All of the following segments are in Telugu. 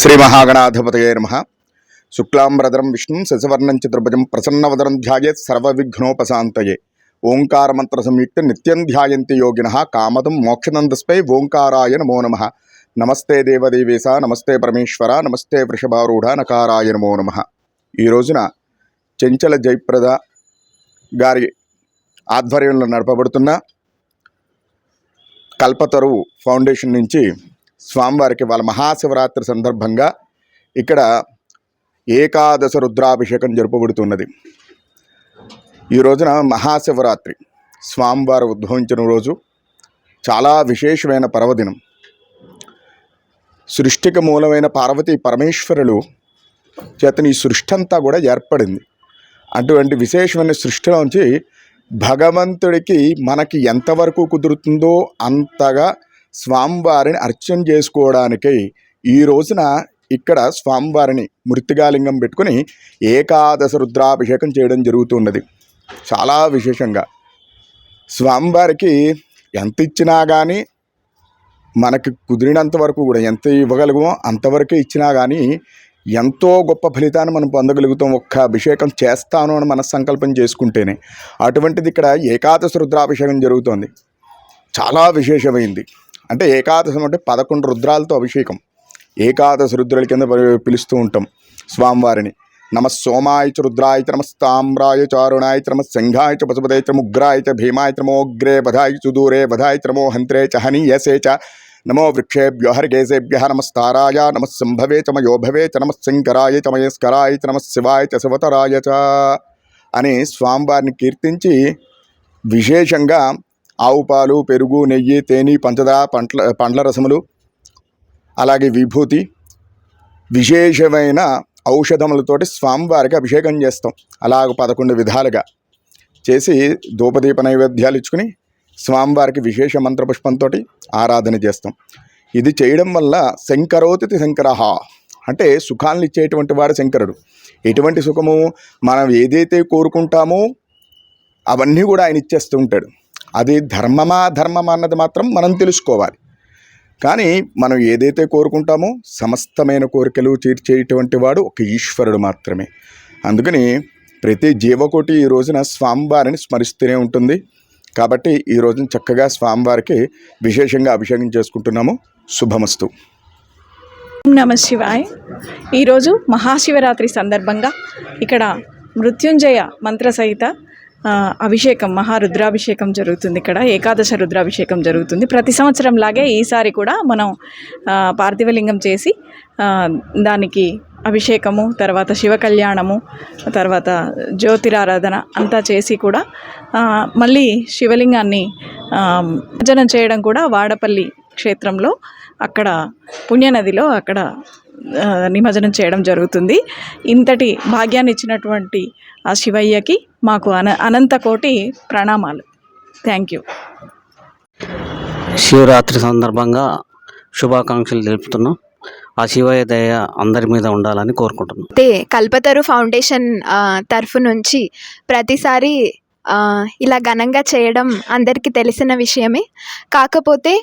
శ్రీ మహాగణాధిపతయే నమః. శుక్లాంబరధరం విష్ణుం శశివర్ణం చతుర్భుజం ప్రసన్నవదనం ధ్యాయేత్ సర్వవిఘ్నోపశాంతయే. ఓంకార మంత్ర సంయుక్త నిత్యం ధ్యాయంతి యోగినః కామదం మోక్షనందస్పై ఓంకారాయ నమో నమః. నమస్తే దేవదేవేశ, నమస్తే పరమేశ్వర, నమస్తే వృషభారూఢ నకారాయ నమో నమః. ఈ రోజున చెంచల జయప్రద గారి ఆధ్వర్యంలో నడపబడుతున్న కల్పతరువు ఫౌండేషన్ నుంచి స్వామివారికి వాళ్ళ మహాశివరాత్రి సందర్భంగా ఇక్కడ ఏకాదశ రుద్రాభిషేకం జరుపబడుతున్నది. ఈ రోజున మహాశివరాత్రి స్వామివారు ఉద్భవించిన రోజు, చాలా విశేషమైన పర్వదినం. సృష్టికి మూలమైన పార్వతీ పరమేశ్వరులు చేతని ఈ సృష్టి అంతా కూడా ఏర్పడింది. అటువంటి విశేషమైన సృష్టిలోంచి భగవంతుడికి మనకి ఎంతవరకు కుదురుతుందో అంతగా స్వామివారిని అర్చన చేసుకోవడానికై ఈ రోజున ఇక్కడ స్వామివారిని మృత్తికాలింగం పెట్టుకుని ఏకాదశ రుద్రాభిషేకం చేయడం జరుగుతున్నది. చాలా విశేషంగా స్వామివారికి ఎంత ఇచ్చినా కానీ మనకి కుదిరినంత వరకు కూడా ఎంత ఇవ్వగలుగుమో అంతవరకే ఇచ్చినా కానీ ఎంతో గొప్ప ఫలితాన్ని మనం పొందగలుగుతాం ఒక్క అభిషేకం చేస్తాను అని మన సంకల్పం చేసుకుంటేనే. అటువంటిది ఇక్కడ ఏకాదశ రుద్రాభిషేకం జరుగుతోంది. చాలా విశేషమైంది. అంటే ఏకాదశం అంటే 11 రుద్రాలతో అభిషేకం. ఏకాదశ రుద్రాల కింద పిలుస్తూ ఉంటాం స్వామివారిని. నమ సోమాయ చ రుద్రాయ చ, నమస్తామ్రాయ చారుణాయ చ, నమ సింహాయ చ పశుపతే చ, ముగ్రాయ చ భీమాయ చ, నమోగ్రే వధాయ సుదూరే వధాయ చ, నమో హంత్రే చ హనీయసే చ, నమో వృక్షేభ్యో హరికేశేభ్య, నమస్తారాయ నమ సంభవే చ మయోభవే చ, నమ శంకరాయ చ మయస్కరాయ చ, నమ శివాయ చ శివతరాయ చ అని స్వామివారిని కీర్తించి విశేషంగా ఆవు పాలు, పెరుగు, నెయ్యి, తేనె, పంచదార, పండ్ల రసములు, అలాగే విభూతి, విశేషమైన ఔషధములతోటి స్వామివారికి అభిషేకం చేస్తాం. అలాగ 11 విధాలుగా చేసి ధూపదీప నైవేద్యాలు ఇచ్చుకుని స్వామివారికి విశేష మంత్రపుష్పంతో ఆరాధన చేస్తాం. ఇది చేయడం వల్ల శంకరోతి శంకరః అంటే సుఖాలను ఇచ్చేటువంటి వాడు శంకరుడు. ఎటువంటి సుఖము? మనం ఏదైతే కోరుకుంటామో అవన్నీ కూడా ఆయన ఇచ్చేస్తూ ఉంటాడు. అది ధర్మమా ధర్మమా అన్నది మాత్రం మనం తెలుసుకోవాలి. కానీ మనం ఏదైతే కోరుకుంటామో సమస్తమైన కోరికలు తీర్చేటువంటి వాడు ఒక ఈశ్వరుడు మాత్రమే. అందుకని ప్రతి జీవకోటి ఈ రోజున స్వామివారిని స్మరిస్తూనే ఉంటుంది. కాబట్టి ఈ రోజున చక్కగా స్వామివారికి విశేషంగా అభిషేకం చేసుకుంటున్నాము. శుభమస్తు. నమ శివాయ. ఈరోజు మహాశివరాత్రి సందర్భంగా ఇక్కడ మృత్యుంజయ మంత్ర సహిత అభిషేకం, మహారుద్రాభిషేకం జరుగుతుంది. ఇక్కడ ఏకాదశ రుద్రాభిషేకం జరుగుతుంది. ప్రతి సంవత్సరం లాగే ఈసారి కూడా మనం పార్థివలింగం చేసి దానికి అభిషేకము, తర్వాత శివ కళ్యాణము, తర్వాత జ్యోతిరారాధన అంతా చేసి కూడా మళ్ళీ శివలింగాన్ని నిమజ్జనం చేయడం కూడా వాడపల్లి క్షేత్రంలో అక్కడ పుణ్యనదిలో అక్కడ నిమజ్జనం చేయడం జరుగుతుంది. ఇంతటి భాగ్యాన్ని ఇచ్చినటువంటి ఆ శివయ్యకి మాకు అనంత కోటి ప్రణామాలు. Thank you. శివరాత్రి సందర్భంగా శుభాకాంక్షలు తెలుపుతున్నాం. ఆ శివయ్య దయ అందరి మీద ఉండాలని కోరుకుంటున్నాం. అయితే కల్పతరు ఫౌండేషన్ తరఫు నుంచి ప్రతిసారి ఇలా ఘనంగా చేయడం అందరికీ తెలిసిన విషయమే. కాకపోతే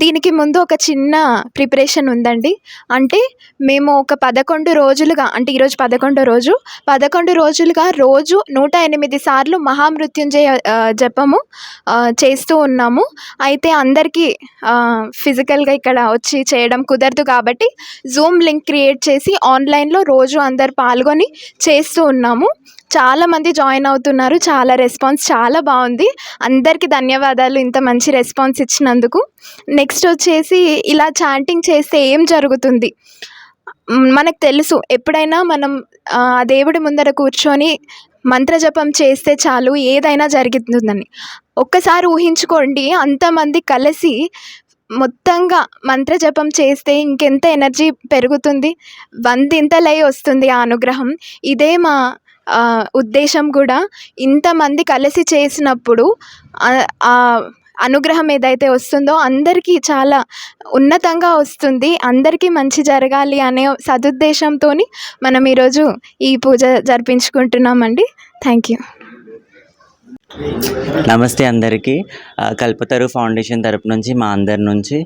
దీనికి ముందు ఒక చిన్న ప్రిపరేషన్ ఉందండి. అంటే మేము ఒక 11 రోజులుగా, అంటే ఈరోజు 11 రోజులుగా రోజు 108 సార్లు మహామృత్యుంజయ జపము చేస్తూ ఉన్నాము. అయితే అందరికీ ఫిజికల్గా ఇక్కడ వచ్చి చేయడం కుదరదు కాబట్టి జూమ్ లింక్ క్రియేట్ చేసి ఆన్లైన్లో రోజు అందరు పాల్గొని చేస్తూ ఉన్నాము. చాలామంది జాయిన్ అవుతున్నారు. చాలా రెస్పాన్స్ చాలా బాగుంది. అందరికీ ధన్యవాదాలు ఇంత మంచి రెస్పాన్స్ ఇచ్చినందుకు. నెక్స్ట్ వచ్చేసి ఇలా చాంటింగ్ చేస్తే ఏం జరుగుతుంది మనకు తెలుసు. ఎప్పుడైనా మనం దేవుడి ముందర కూర్చొని మంత్రజపం చేస్తే చాలు ఏదైనా జరుగుతుందని. ఒక్కసారి ఊహించుకోండి, అంతమంది కలిసి మొత్తంగా మంత్రజపం చేస్తే ఇంకెంత ఎనర్జీ పెరుగుతుంది, 100 వస్తుంది ఆ అనుగ్రహం. ఇదే మా ఉద్దేశం కూడా. ఇంతమంది కలిసి చేసినప్పుడు అనుగ్రహం ఏదైతే వస్తుందో అందరికీ చాలా ఉన్నతంగా వస్తుంది. అందరికీ మంచి జరగాలి అనే సదుద్దేశంతో మనం ఈరోజు ఈ పూజ జరిపించుకుంటున్నామండి. Thank you. నమస్తే అందరికీ. కల్పతరు ఫౌండేషన్ తరపు నుంచి మా అందరి నుంచి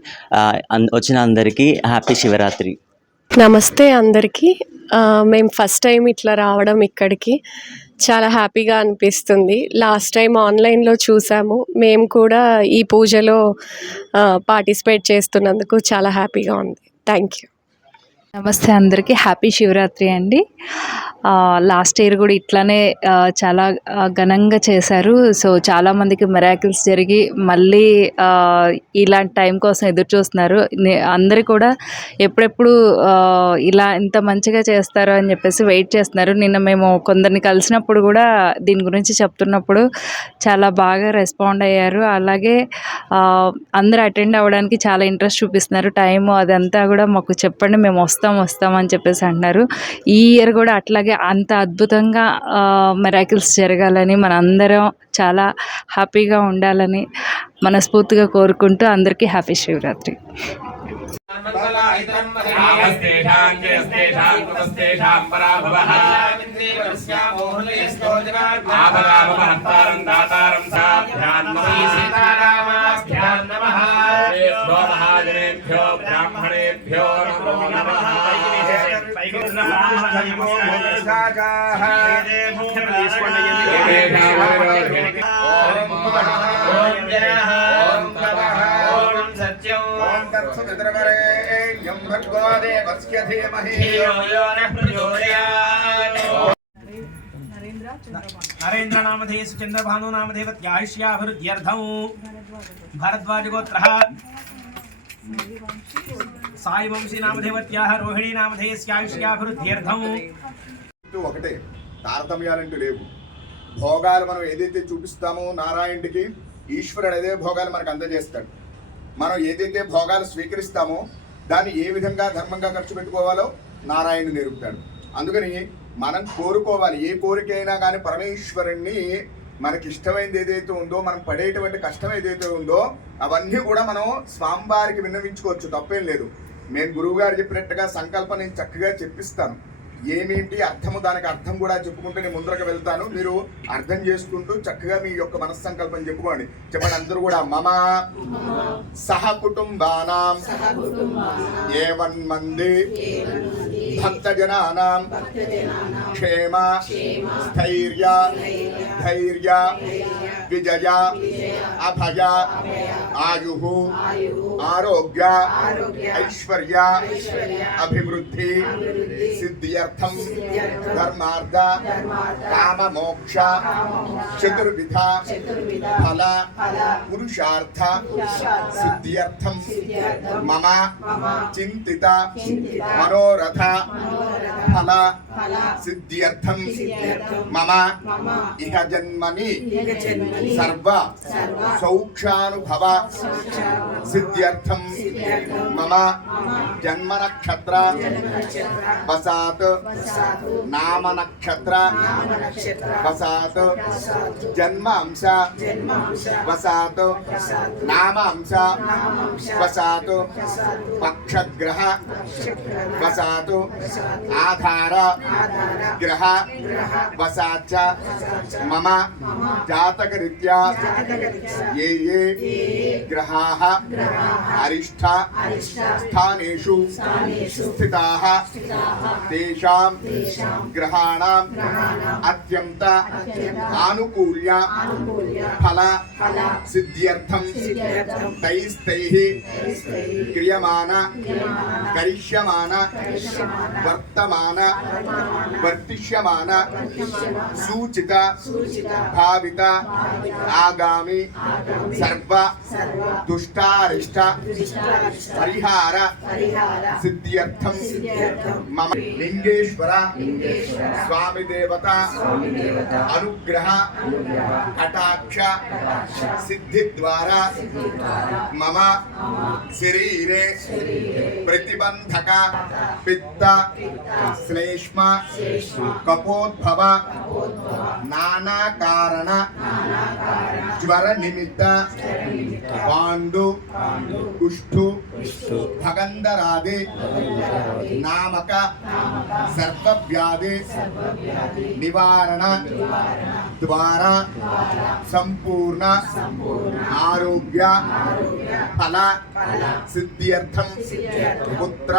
వచ్చిన అందరికీ హ్యాపీ శివరాత్రి. నమస్తే అందరికీ. మేము ఫస్ట్ టైం ఇట్లా రావడం ఇక్కడికి చాలా హ్యాపీగా అనిపిస్తుంది. లాస్ట్ టైం ఆన్లైన్లో చూసాము. మేము కూడా ఈ పూజలో పార్టిసిపేట్ చేస్తున్నందుకు చాలా హ్యాపీగా ఉంది. Thank you. నమస్తే అందరికీ, హ్యాపీ శివరాత్రి అండి. లాస్ట్ ఇయర్ కూడా ఇట్లానే చాలా ఘనంగా చేశారు. సో చాలామందికి మిరాకిల్స్ జరిగి మళ్ళీ ఇలాంటి టైం కోసం ఎదురు చూస్తున్నారు. అందరు కూడా ఎప్పుడెప్పుడు ఇలా ఇంత మంచిగా చేస్తారు అని చెప్పేసి వెయిట్ చేస్తున్నారు. నిన్న మేము కొందరిని కలిసినప్పుడు కూడా దీని గురించి చెప్తున్నప్పుడు చాలా బాగా రెస్పాండ్ అయ్యారు. అలాగే అందరూ అటెండ్ అవ్వడానికి చాలా ఇంట్రెస్ట్ చూపిస్తున్నారు. టైము అదంతా కూడా మాకు చెప్పండి, మేము వస్తామని చెప్పేసి అంటున్నారు. ఈ ఇయర్ కూడా అట్లాగే అంత అద్భుతంగా మిరాకిల్స్ జరగాలని, మనందరం చాలా హ్యాపీగా ఉండాలని మనస్ఫూర్తిగా కోరుకుంటూ అందరికీ హ్యాపీ శివరాత్రి. బ్రాహ్మణేభ్యో నమో నమః. నరేంద్ర నామధేయ సుచంద్ర భాను నామధేవత్యాయుష్యాభివృద్ధ్యర్థం భరద్వాజ గోత్రః సాయి వంశీ నామధేవత్యాః రోహిణీ నామధేయస్యాయుష్యాభివృద్ధ్యర్థం. ఒకటే, తారతమ్యాలంటూ లేవు. భోగాలు మనం ఏదైతే చూపిస్తామో నారాయణుడికి, ఈశ్వరుడు అదే భోగాలు మనకు అందజేస్తాడు. మనం ఏదైతే భోగాలు స్వీకరిస్తామో దాన్ని ఏ విధంగా ధర్మంగా ఖర్చు పెట్టుకోవాలో నారాయణుడు నేర్పుతాడు. అందుకని మనం కోరుకోవాలి, ఏ కోరికైనా కానీ పరమేశ్వరుణ్ణి మనకి ఇష్టమైనది ఏదైతే ఉందో, మనం పడేటువంటి కష్టం ఏదైతే ఉందో అవన్నీ కూడా మనం స్వామివారికి విన్నవించుకోవచ్చు, తప్పేం లేదు. నేను గురువుగారు చెప్పినట్టుగా సంకల్పం నేను చక్కగా చెప్పిస్తాను. ఏమేంటి అర్థము, దానికి అర్థం కూడా చెప్పుకుంటూ నేను ముందరకు వెళ్తాను. మీరు అర్థం చేసుకుంటూ చక్కగా మీ యొక్క మనస్సంకల్పం చెప్పుకోండి. చెప్పండి అందరూ కూడా. మమ సహ కుటుంబానాం ఏవన్మంది భక్తజనానాం క్షేమ స్థైర్య ధైర్య విజయ అభయ ఆయు ఆరోగ్య ఐశ్వర్య అభివృద్ధి సిద్ధ్యర్థం ధర్మార్థ కామ మోక్ష చతుర్విధ ఫల పురుషార్థ సిద్ధ్యర్థం మమ చింతిత మనోరథ ఫల సిద్ధ్యర్థం మమ ఇహ జన్మని సర్వ సౌఖ్యానుభవ సిద్ధ్యర్థం మమ జన్మ నక్షత్ర వసాత్ నామ నక్షత్ర వసాత్ జన్మాంశ వసాత్ నామాంశ వసాత్ పక్షగ్రహ వసాత్ ఆధార గ్రహ వసాచ మమ జాతకరీత్యా ఏ ఏ గ్రహాః అరిష్ట స్థానేషు స్థితాః తేషాం గ్రహాణాం అత్యంత ఆనుకూల్య ఫల సిద్ధ్యర్థం తైస్తైః క్రియమాన కరిష్యమాన వర్తమాన వర్తిష్యమాన సూచిత భావిత ఆగామి సర్వ దుష్టారిష్ట పరిహార సిద్ధ్యర్థం మమ లింగేశ్వర స్వామి దేవత అనుగ్రహ కటాక్ష సిద్ధి ద్వారా మమ శరీరే ప్రతిబంధక పిత్త శ్లేష్మ కపోద్భవ నానా కారణ జ్వర నిమిత్త పాండు కుష్ఠు భగంధరాది నామక సర్వవ్యాధి నివారణ ద్వారా సంపూర్ణ ఆరోగ్య ఫల సిద్ధ్యర్థం పుత్ర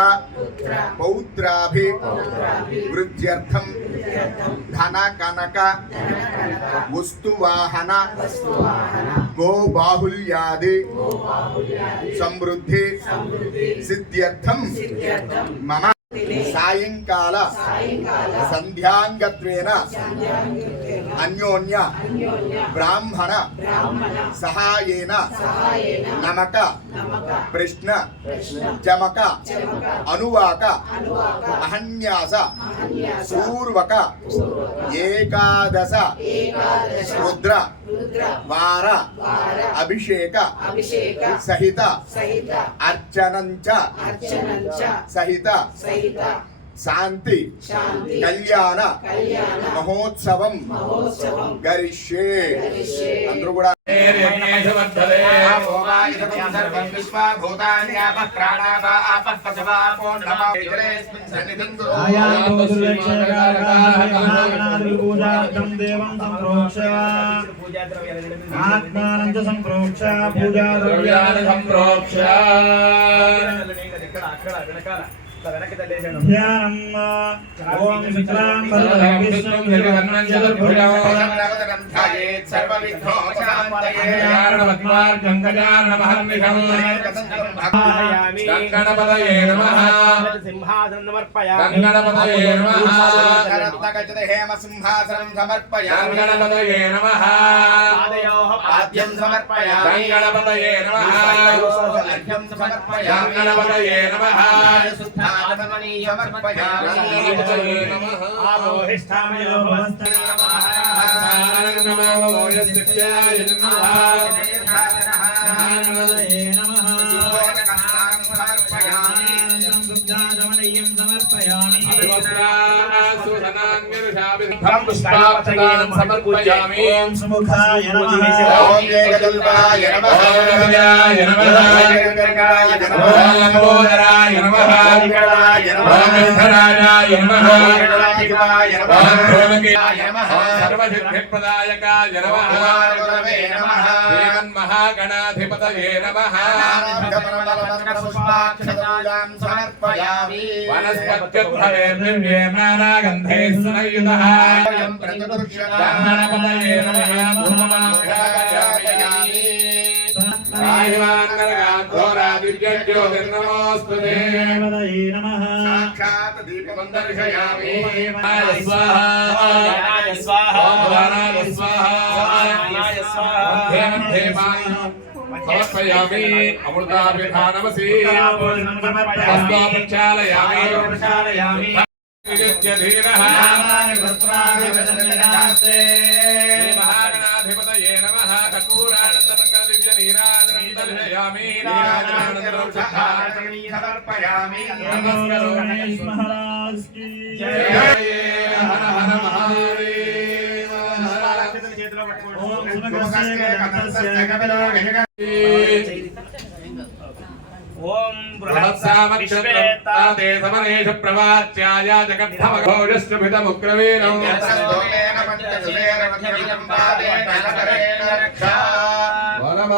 పౌత్రాభి వృద్ధ్యర్థం ధన కనక వస్తువాహన గోబాహుల్యాది సమృద్ధి సిద్ధ్యర్థం మమ సాయంకాల సంధ్యాంగత్వేన అన్యోన్య బ్రాహ్మణ సహాయేన నమక ప్రశ్న జమక అనువాక అహన్యాస పూర్వక ఏకాదశ రుద్ర వార అభిషేక సహిత అర్చనంచ సహిత శాంతి కళ్యాణ మహోత్సవం గరిష్యే. అందరూ కూడా ధ్యానం ఓం శుక్లాం వరదం విష్ణుం శశివర్ణం చతుర్భుజం గణపతయే నమః సింహాసనం సమర్పయామి గణపతయే నమః హేమ సింహాసనం సమర్పయామి గణపతయే నమః పాదయోః పాద్యం సమర్పయామి గణపతయే నమః అర్ఘ్యం సమర్పయామి గణపతయే నమః ఆపోహిష్టామయో భవస్తే సమర్పయామి ఓం సుముఖాయ నమః ఓం ఏకదంతాయ నమః ఓం గజాయ నమః ఓం గంగాయ నమః ఓం గోదరాయ నమః ఓం గణాయ నమః ఓం విఠలాయ నమః ఓం గణాధిపాయ నమః ఓం ధ్రువకాయ నమః ఓం సర్వసిద్ధిప్రదాయకాయ నమః ఓం గురవే నమః శ్రీమన్మహాగణాధిపతయే నమః పుష్పాక్షతాం సమర్పయామి వనస్పత్యుద్భవే దివ్యే నానాగంధే సునయుధః గణపతయే నమః భూమాఖ్యాపయామి ఘోరాదివ్యోతిర్నమోస్తుతే నమః సాక్షాత్ దీపం దర్శయామి స్వాహా స్వాహా సమర్పయామి అమృతాభిధానమసి ప్రక్షాళయామి మహాగణాధిపతయే నమః కర్పూరానందమంగళ దివ్య నీరాజనం దర్శయామి నీరాజనానందరం సమర్పయామి నమస్కారం గణేష్ మహారాజ్ కి జై. హర హర మహాదేవ. ఓం సుమగస్య గణపస్య గణపతిః ఓం బృహత్సామక్షత్రే సమనేషు ప్రవాచ్యాయ జగద్ధమఘోషస్త్రిభితముగ్రవీణం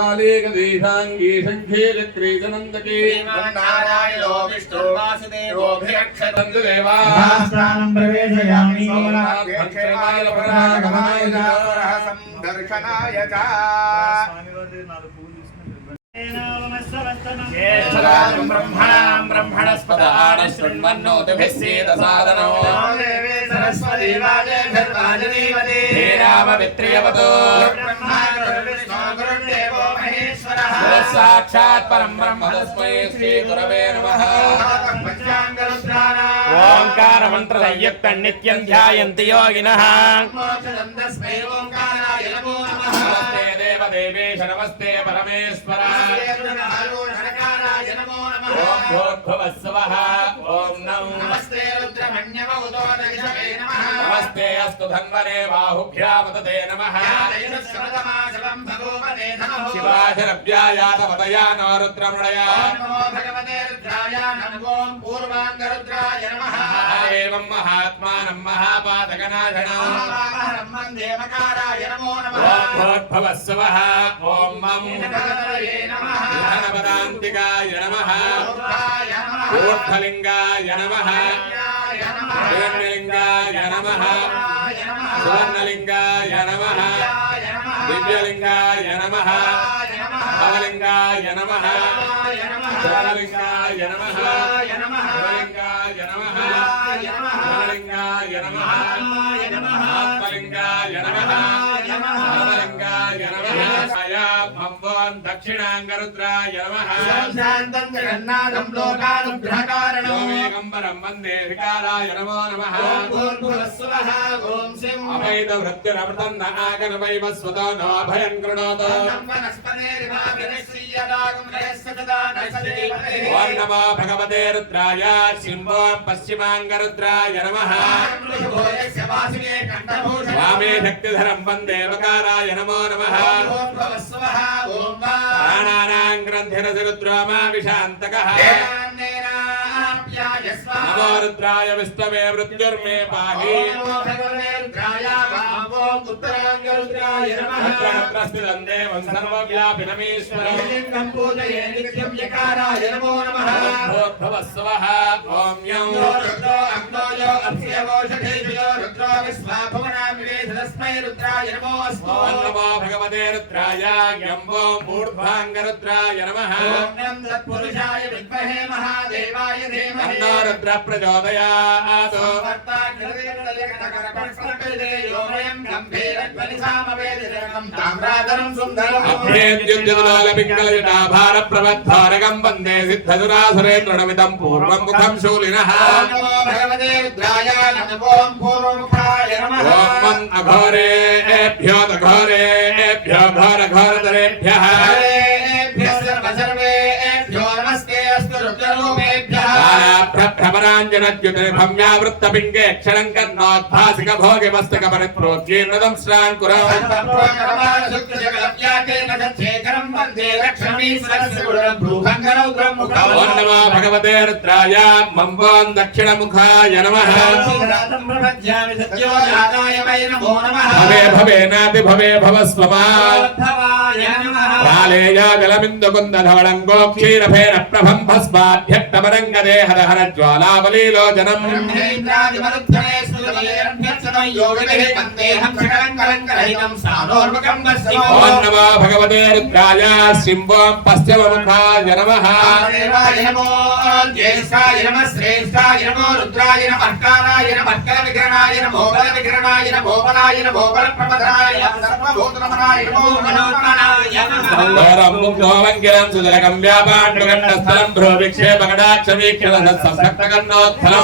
వనమాలీకదీశాంగీ సంఖ్యే చక్రీజనందకీ నారాయణో విష్ణు వాసుదేవోభిరక్షతంతు దేవాస్థానం ప్రవేశయామి దర్శనాయ చ జ్యేష్ఠరాజం బ్రహ్మణాం బ్రహ్మణస్పదాన శృణ్వన్నోతిభిः సేదసాదనో దేవే సరస్వతి వాజేభిర్వాజనీవతి శ్రీరామమిత్రియవతో బ్రహ్మాగ్రవిష్ణోగురుర్దేవో మహేశ్వరः సాక్షాత్ పరం బ్రహ్మ తస్మై శ్రీ గురవే నమః ఓంకార మంత్ర సంయుక్త నిత్యం ధ్యాయంతి యోగినః తస్మై ఓంకారాయ నమో నమః నమస్తే దేవదేవేశ నమస్తే పరమేశ్వర ఓం భూర్భువస్సువః ఓం నమస్తే రుద్రమణ్యమౌదో నమస్తే अस्तु धन्वने बाहुभ्यामुदते नमः शिवाशरभ्यायातपतया नो रुद्रमृडया एवं महात्मानं महापातकनाशनं भवस्वः ॐ मं धनपदान्तिकाय नमः ऊर्ध्वलिङ्गाय नमः हिरण्यलिङ्गाय नमः सुवर्णलिङ्गाय नमः दिव्यलिङ्गाय नमः भवलिङ्गाय नमः शिवलिङ्गाय नमः शिवलिङ्गाय नमः शिवलिङ्गाय नमः आत्मलिङ्गाय नमः धर्मलिङ्गाय नमः मम्बोन् दक्षिणाङ्गरुद्राय नमः शान्तं जगन्नाथं लोकानुग्रहकारणं मेघम्बरं वन्दे विकाराय नमो नमः भूर्भुवस्वः ॐ सिं अवैतवृत्तिरमृतं न आगनवैव स्वतो नो भयं कृणोतु ॐ नमो भगवते रुद्राय सिंहो पश्चिमाङ्गरुद्राय नमः वामे शक्तिधरं वन्दे वकाराय नमो नमः प्राणानां ग्रन्थिरसिरुद्रोमाविशान्तकः नमो रुद्राय विष्णवे मृत्युर्मे पाहि उत्तराङ्गरुद्राय देवं सर्वव्यापिनमीश्वरं पूजये नित्यं यकाराय नमो नमः भवस्वः ॐ यं रुद्रो अग्नोयो अभ्यवोषधेभ्यो रुद्रो विश्वाभुवनामिवेदस्मै रुद्राय नमो अस्मो नमो भगवते रुद्राय यं वो मूर्ध्वाङ्गरुद्राय नमः ॐ तत्पुरुषाय विद्महे महादेवाय धीमहि तन्नो रुद्रः प्रचोदयात् अभ्येद्युद्युलोलपिङ्गलजटाभारप्रबद्धारकं वन्दे सिद्धसुरासुरेन्द्रणमितं पूर्वं मुखं शूलिनः भगवते रुद्राय नमो पूर्वमुखाय नमः ॐ अघोरेभ्यो घोरेभ्यो घोरघोरतरेभ्यः सर्वेभ्यो नमस्ते अस्तु रुद्ररूपेभ्यः भ्रमराञ्जनद्युतिर्भव्यावृत्तपिङ्गे क्षरं कर्णोद्भासिक भोगे मस्तक परिप्रोज्येन्नदं श्राङ्कुरम् ॐ नमो भगवते रुद्राय मम्बोन् दक्षिणमुखाय नमः भवे भवेनापि भवे भवस्वमात् कालेयाजलमिन्दुकुन्दधवलं गोक्षीरफेन प्रभं भस्माभ्यक्तमरङ्गदेहदहर ज्वालावलीलोचनम् ॐ नमो भगवते रुद्राय सिंहों पश्चिममुखाय नमः ज्येष्ठाय नमः श्रेष्ठाय नमो रुद्राय नमः अट्टाराय नमः अट्टलविकरणाय नमो बलविकरणाय नमो बलाय नमो बलप्रमदाय सर्वभूतनमनाय नमो मनोत्मनाय नमः मुग्धोमङ्गिलं सुदरकं व्यापाण्डुगण्डस्थलं भ्रूविक्षेपकटाक्षवीक्षणं सशक्तकर्णोत्थलं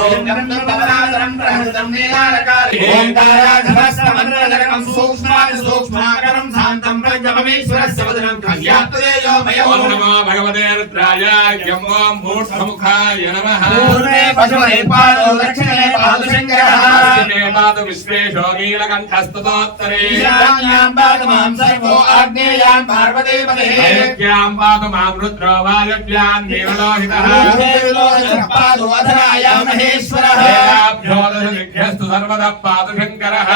ओंकाराधस्तमन्त्रजनकं सूक्ष्माकरं शान्तं प्रजपमेश्वरस्य वदनं कल्याप्तदेयो मयो नमो भगवते रुद्राय यं ओं मूर्धमुखाय नमः पूर्वे पशवे पादो दक्षिणे पादो शङ्करः दक्षिणे पादो विश्वेशो नीलकण्ठस्ततोत्तरे ईशान्यां पादो मां सर्वो आग्नेयां पार्वतीपदे नैऋत्यां पादो मां रुद्रो वायव्यां देवलोहितः पादो अधरायां महेश्वरः वेदाभ्यो दशदिग्भ्यस्तु सर्वदा पादो शङ्करः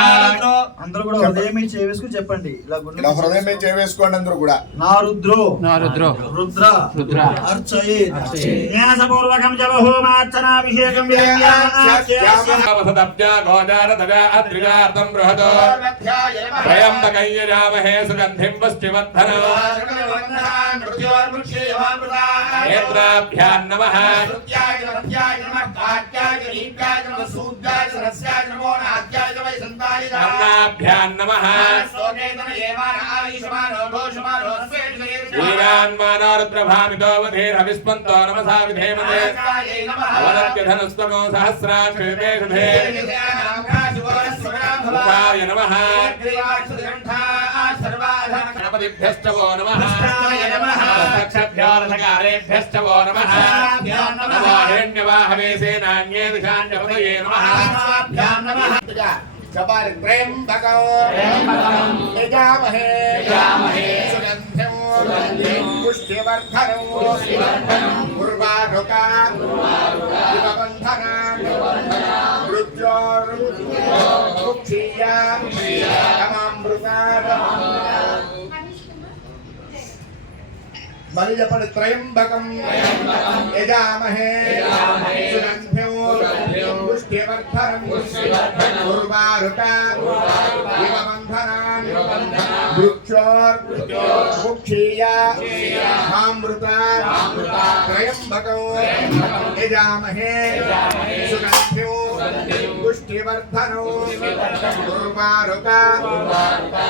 అందరూ కూడా హృదయం మీద చేవేసుకుని చెప్పండి ఇలా హృదయం మీద చేవేసుకోండి అందరూ కూడా నా రుద్రో రుద్ర అర్చయే జ్ఞానపూర్వకం జప హోమార్చనాభిషేకం త్రయంబకయ్యజామహే సుగంధిం పుష్టివర్ధనం నేత్రాభ్యాం నమః కర్ణాభ్యాం నమః వీరాన్మానో రుద్రభామితోవధేరవిస్పంతో నమసా విధేమతే అవనత్యధనుస్తమో సహస్రాక్షేపేషుధే ముఖాయ నమః గణపతిభ్యశ్చ వో నమః దక్షభ్యోరథకారేభ్యశ్చ వో నమః నమో హిరణ్యవాహవే సేనాన్యే దిశాన్యపతయే నమః त्र्यम्बकं यजामहे सुगन्धिं पुष्टिवर्धनं उर्वारुकां शिवबन्धनां मृत्योर्मुक्षीयामृताम् मणि जपन त्रयंबकं यजामहे सुगन्धिं पुष्टिवर्धनं उर्वारुकां शिवबन्धनां मृत्योर्मुक्षीयामृताम् त्रयंबकं यजामहे सुगन्धिं पुष्टिवर्धनं उर्वारुकां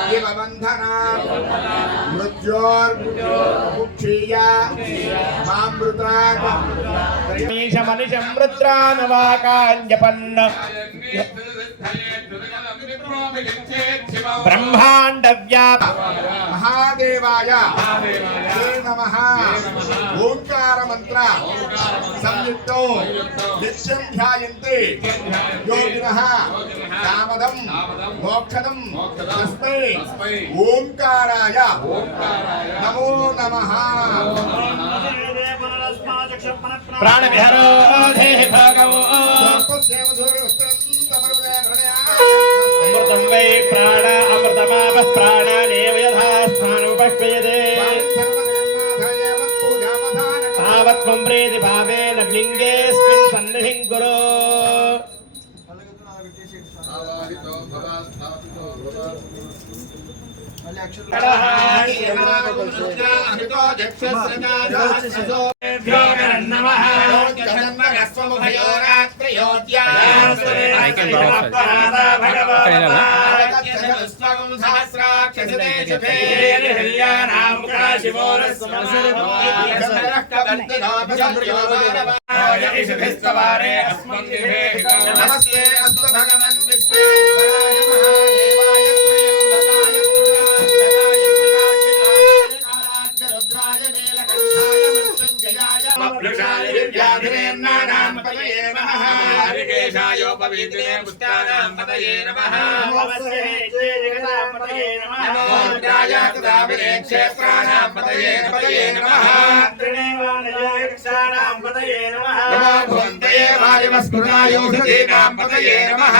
शिवबन्धनां मृत्योर्मुक्षीयामृताम् मनिषं रुद्रानवाकाञ्जपन्न ब्रह्माण्डव्याप महादेवाय नमः ओंकार मंत्र संयुक्तो नित्यं ध्यायन्ते योगिनः कामदं मोक्षदं तस्मै ओंकाराय नमो नमः प्राण विहरो देहि भगवो अमृतं वै प्राण अमृतमापः प्राणानेव यथा स्थानमुपश्यते तावत् त्वं प्रीतिभावेन लिङ्गेऽस्मिन् सन्निधिं कुरु नमः नमस्ते अस्तु भगवन् विश्वेश्वराय महादेवाय पवित्रे पुष्टानां पतये नमः नमो राजाकदाभिरे क्षेत्राणां पतये नमः नमो भवन्तये वायुमस्कुरायोषधीनां पतये नमः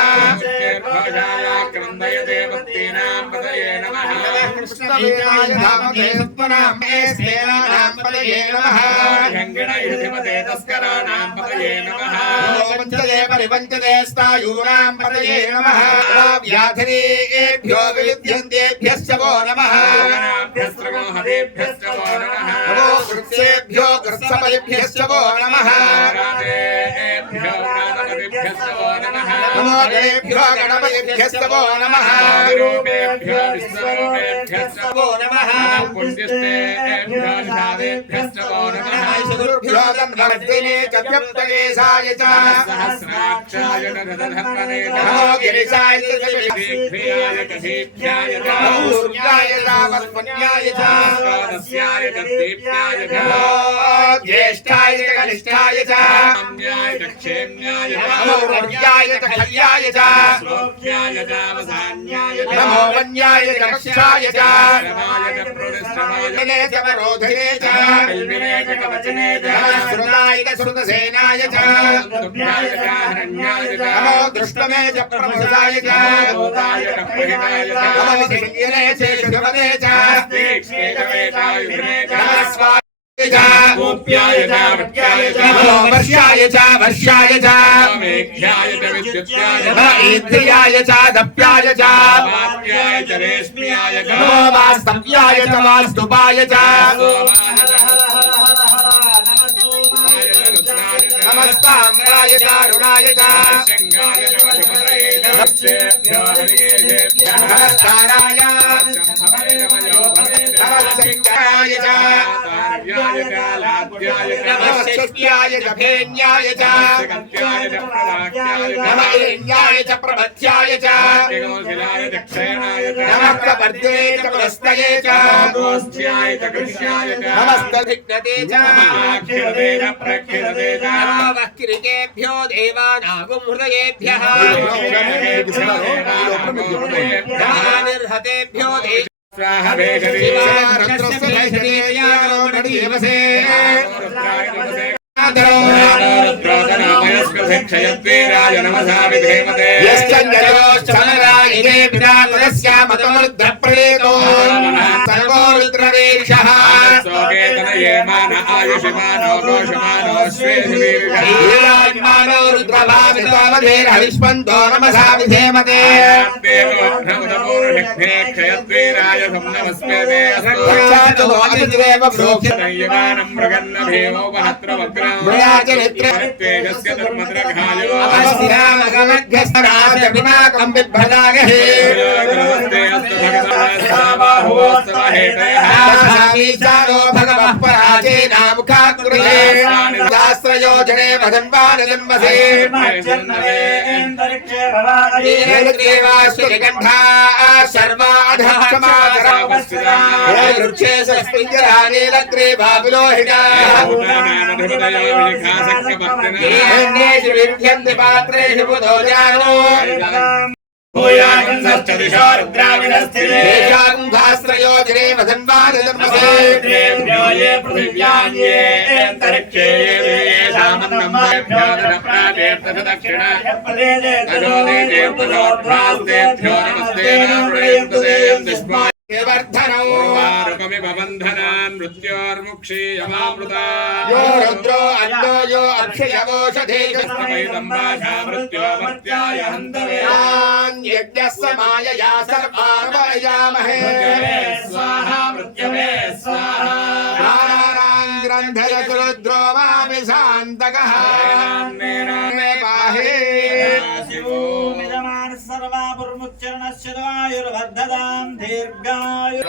क्रन्दय देवतीनां पतये नमः कृष्णवीराय धामते सत्वनां मे सेनानां पतये नमः गङ्गणयुधिपते तस्कराणां पतये नमः वञ्चते परिवञ्चते स्तायूनां पतये नमः व्याधिरेभ्यो विविध्यन्तेभ्यश्च वो नमः हरेभ्यश्च वो नमः नमो वृक्षेभ्यो कृत्सपरिभ्यश्च वो नमः नमो गणेभ्यो गणपतिभ्यश्च वो नमः रूपेभ्यो विश्वरूपेभ्यश्च वो नमः पुण्यस्तेभ्यो शादेभ्यश्च वो नमः गुरुभ्यो दण्डवर्तिने च व्यक्तकेशाय च सहस्राक्षाय नरधन्वने नमो गिरिशाय च दीप्याय च दीप्याय च सूर्याय च वत्पन्याय च स्वादस्याय च दीप्याय च ज्येष्ठाय च कनिष्ठाय च अन्याय च क्षेम्याय च नमो वर्याय च खल्याय च श्लोक्याय च वसान्याय च नमो वन्याय च कक्षाय च रमाय च प्रोदिष्टमाय च वरोधिने च कल्पिने च कवचने च श्रुताय च श्रुतसेनाय च दुभ्याय च हरण्याय च नमो दृष्टमे च प्रमुदाय च गोदाय च प्रहिताय च नमो सिंहने च शुभदे च दीक्षे च वेदायुधने च नमस्वाय गोप्याय च वट्याय च वर्ष्याय च वर्ष्याय च मेघ्याय च विद्युत्याय च इंद्रियाय च दप्याय च वाक्याय च रेश्म्याय च वास्तव्याय च वास्तुपाय च नमस्ताम्राय च अरुणाय च शंगाय च वधुपतये च वक्षेभ्यो हरिकेशेभ्यः नमस्काराय संज्ञाय च कार्याय च लाद्याय च नमः षष्ट्याय च भेन्याय च गत्याय च प्रभाक्याय च नमः हिरण्याय च प्रभत्याय च शिलाय च क्षयणाय च नमः प्रवर्ते च पुरस्तये च गोष्ठ्याय च कृष्याय च नमस्तभिघ्नते च आखिरते च प्रखिरते च नमः किरीटेभ्यो देवानागुं हृदयेभ्यः नमः निर्हतेभ्यो स्वाहा भेषजे शिवारुद्रस्य भेषजे यागरोमणीयवसे रुद्रोदनामयस्कृतिक्षयत्वीराय नमसा विधेमते यश्चन्द्रयोश्चन्द्रायिने पितामदस्यामतमरुद्रप्रणेतो सर्वो रुद्रवीर्षः सोकेतनयेमान आयुषमानो घोषमानो ीराजमानो रुद्रभावितोमधेर्हविष्मन्तो नमसा विधेमते क्षयत्वीराय नमस्ते रक्षातो अतिदेव प्रोक्ष्य तेजस्य धर्मद्रघायो अवस्थिरामगमध्यस्तराजपिनाकं बिभ्रदागहे सामीचारो भगवः पराजेनामुखाकृते शास्त्रयोजने मदन्वानदन्वसे देवाश्वरिगण्ठा सर्वाधः वृक्षे सस्पिञ्जरा नीलग्रीवा विलोहिता विध्यन्ति पात्रेषु बुधो जानो शास्त्रयोजने मदन्वानदन्वसे वर्धनौ बन्धनान् मृत्योर्मुक्षीयमामृता यो रुद्रो अन्नो यो अक्षयवोषधेजस्तमैदम्बाषा मृत्योमर्त्याय हन्तवे यज्ञस्य मायया सर्वार्वयामहे स्वाहा मृत्यवे स्वाहा नारायणां ग्रन्थयतु रुद्रो वामि शान्तकः मे पाहे सर्वापुर्मुच्चरणश्चरायुर्वर्धदां दीर्घायु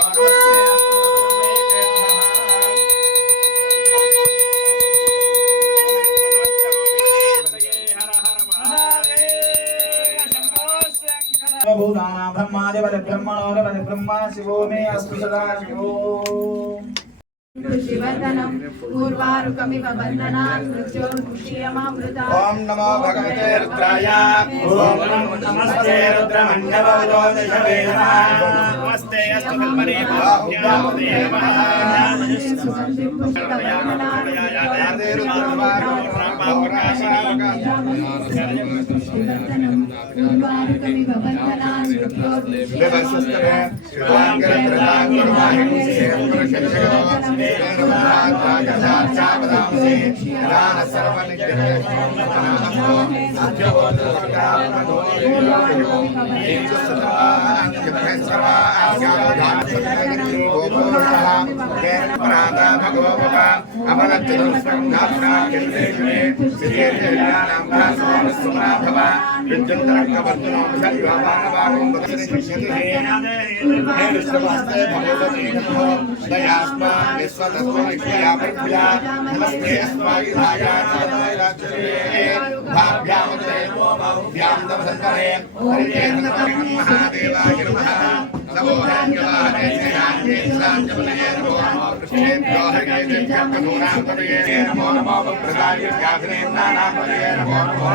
ब्रह्मा शिवो मे अस्तु सदा शिवो शिवर्धनं पूर्वारुकमिव बन्धनान् मृत्योर्मुक्षीयमामृता ॐ नमो भगवते रुद्राय ॐ नमस्ते रुद्रमण्डलवदोदशवे नमः नमस्ते अस्तु कल्पने भाव्यामते नमः महादेवाय नमः नमो नमो नमो प्रदाय ज्ञातने नानापदे नमो नमो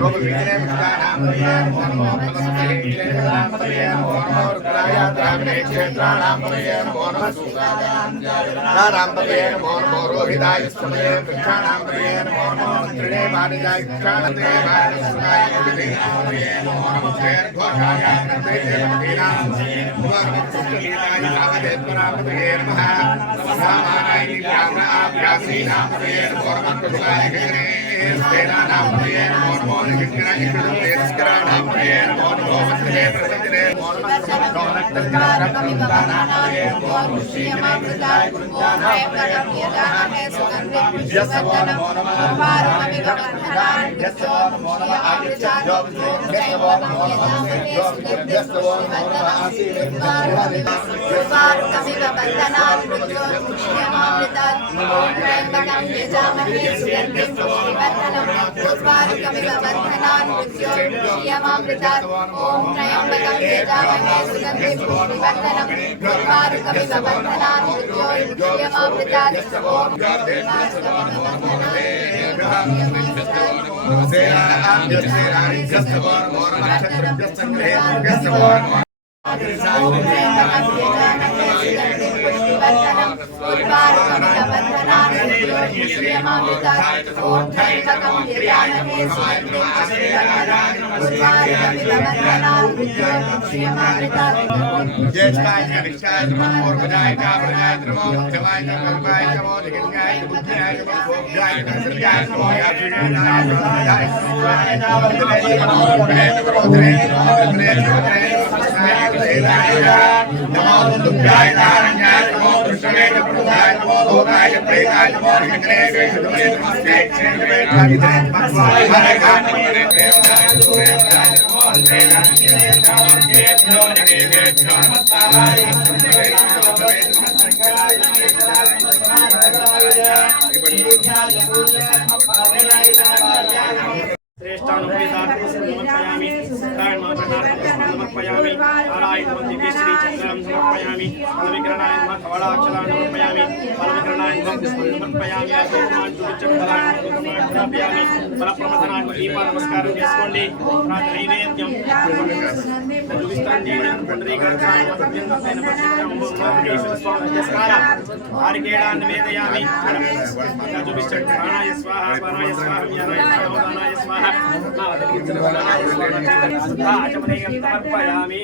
रोग विघ्ने मुक्तानां नमो नमो नमस्ते नानापदे नमो नमो रुद्राय द्राविणे क्षेत्राणां पदे नमो नमः नानां पदे नमो नमो रोहिताय स्तुते वृक्षाणां पदे नमो नमो मन्त्रिणे मानिजाय क्षाणते मानसुनाय पदे नमो नमो घोषाय नन्दे देवतीनां नमो नमः कुष्ठलीलाय नामदेवनां पदे नमः सामानाय व्यासीनां पदे नमो नमः कुशलाय घने सेनानां पदे नमो नमो निष्कराय कृतस्कराणां पदे नमो नमो मन्त्रिणे प्रसन्ने नमो नमः నమస్కారం చేసుకోండి. నైవేద్యం ఆరికేడాన్ని వేదయామి చూపించండి. ప్రాణాయ స్వాహ ప్రాణాయ స్వాహ జ్ఞానాయ స్వాహ ఆచమనీయం సమర్పయామి.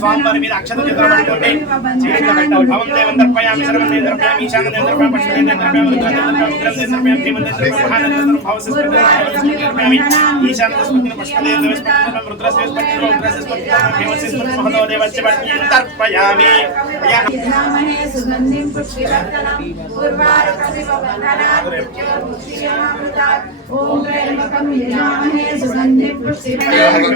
స్వామివారి మీద అక్షతలు పట్టుకోండి. భవం దేవం దర్పయామి సర్వం దర్పయామి ఈశానం దర్పయామి పశ్చిమ దర్పయామి ఉత్తరం దర్పయామి దర్పయామి భీమం దర్పయామి దర్పయామి ఈశానం దర్పయామి పశ్చిమ దర్పయామి రుద్రస్య దర్పయామి భీమస్య మహదో దేవస్య దర్పయామి. సుగంధిం పుష్టివర్ధనం పూర్వారుకమివ వందనాత్ పుష్టియమామృతాత్ ఓం త్రయంబకం యజామహే సుగంధిం పుష్టివర్ధనం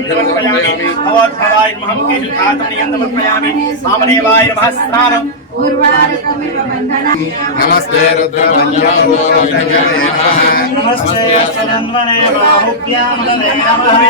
భవద్భవాయ మహముఖే ఆత్మనియం సమర్పయామి. వామదేవాయ నమః స్నానం పూర్వారుకమివ వందనాత్. నమస్తే నమస్తే సదన్వనే బాహుభ్యాం నమే నమః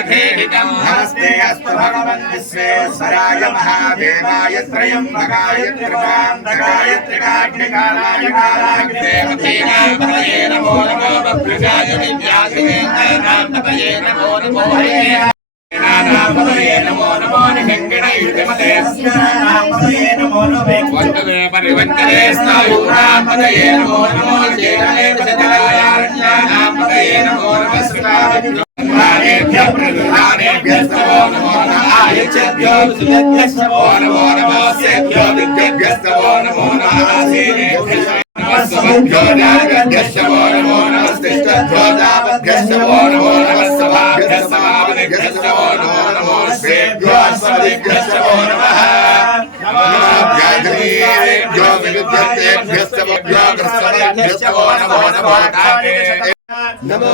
नमस्ते अस्तु भगवन् विश्वेश्वराय महादेवाय त्रयम्बकाय त्रिकान्तकाय त्रिकाग्निकालाय कालाग्निदेवतेनां नमो नमो बभ्रजाय विद्याधिदेवानां नमो नमो नमो नमो निगङ्गणयुधमते नमो वन्दने परिवन्दने स्नायूरापदये नमो नमो चेतने पदकलायारण्यानापदये नमो नमः शिवाभ्यो प्रधानेभ्यस्तवो नमो नमः आयुष्यभ्यो सुयज्ञस्तवो नमो नमः सेभ्यो विद्यभ्यस्तवो नमो नमः आसीनेभ्यस्तवो नमस्सभ्यो जागभ्यस्तवो नमो नमस्तिष्ठभ्यो जागभ्यस्तवो नमो नमः सभाभ्यस्तवाभ्यस्तवो नमो नमो सेभ्यो अस्मदिभ्यस्तवो नमः व्याघ्रेभ्यो विविध्यतेभ्यस्तवो ग्रस्तवो नमो नमः नमो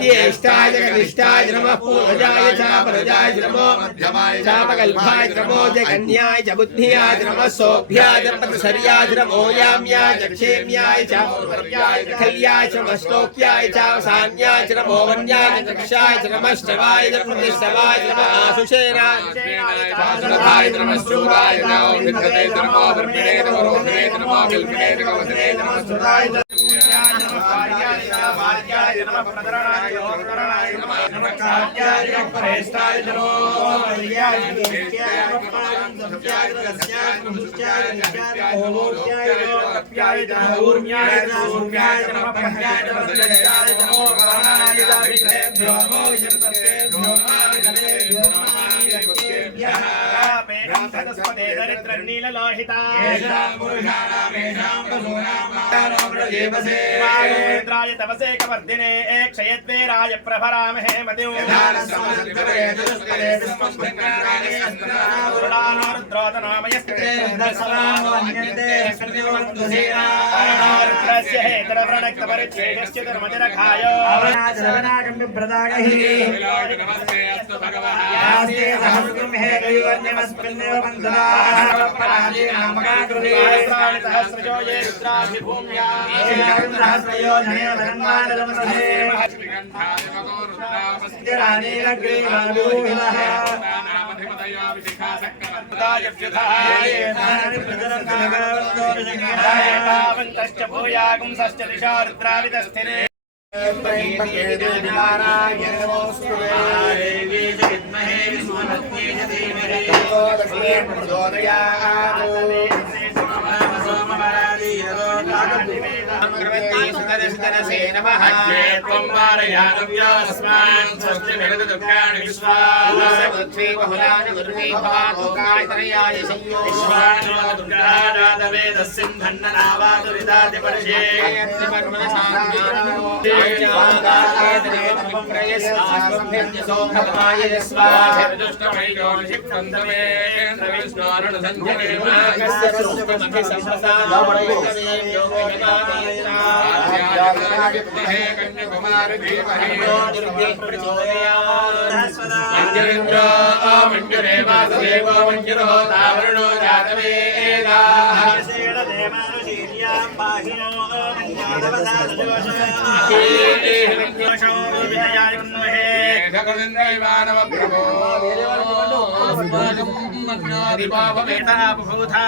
ज्येष्ठाय कनिष्ठाय नमः पूर्वजाय च परजाय नमो मध्यमाय च प्रगल्भाय नमो जगन्याय च बुद्धियाय नमः सोभ्याय च पदसर्याय नमो याम्याय च क्षेम्याय च पूर्व्याय च खल्याय च मस्तोक्याय च सान्याय च नमो वन्याय च कक्षाय च नमः श्रवाय च प्रतिष्ठवाय च नमः आशुषेनाय च नमः शूराय च विद्धते नमो ब्रह्मणे नमो रोहिणे नमो बिल्कणे नमो वसने नमः सुराय च भार्याय नमः प्रदरणाय ओंकाराय नमः नमस्कार्याय परेष्ठाय नमो हरियाय नित्याय नमः दस्याय मुख्याय ओमोक्याय कप्याय ऊर्म्याय सूर्याय नमः पह्याय नमः सत्याय नमो वराणाय विग्रहेभ्यो नमो यन्ततेभ्यो नमः गणेभ्यो नमः धनस्पते दरिद्रनीललोहिताय पुरुषाणामेषां पशूनां तपसे कवर्धिने क्षयद्वेराय प्रभरामहे मतिं रुद्रस्य हेतरव्रणक्तपरिच्छेदस्य धर्मजनखाय सहस्रजो ये रुद्राभिभूम्या भूयागुंसश्च दिशा रुद्रावितस्थिरे कन्याकुमारी देवही मंजरेन्द्रो मंजरे वासुदेवो मंजरो तावरणो जातवेदाः देवानुशील्यां पाहिनो मंजादवसादजोषो विजयाय कुन्महे सकलिन्द्रैवानव प्रभो दीपाभवेताभूथा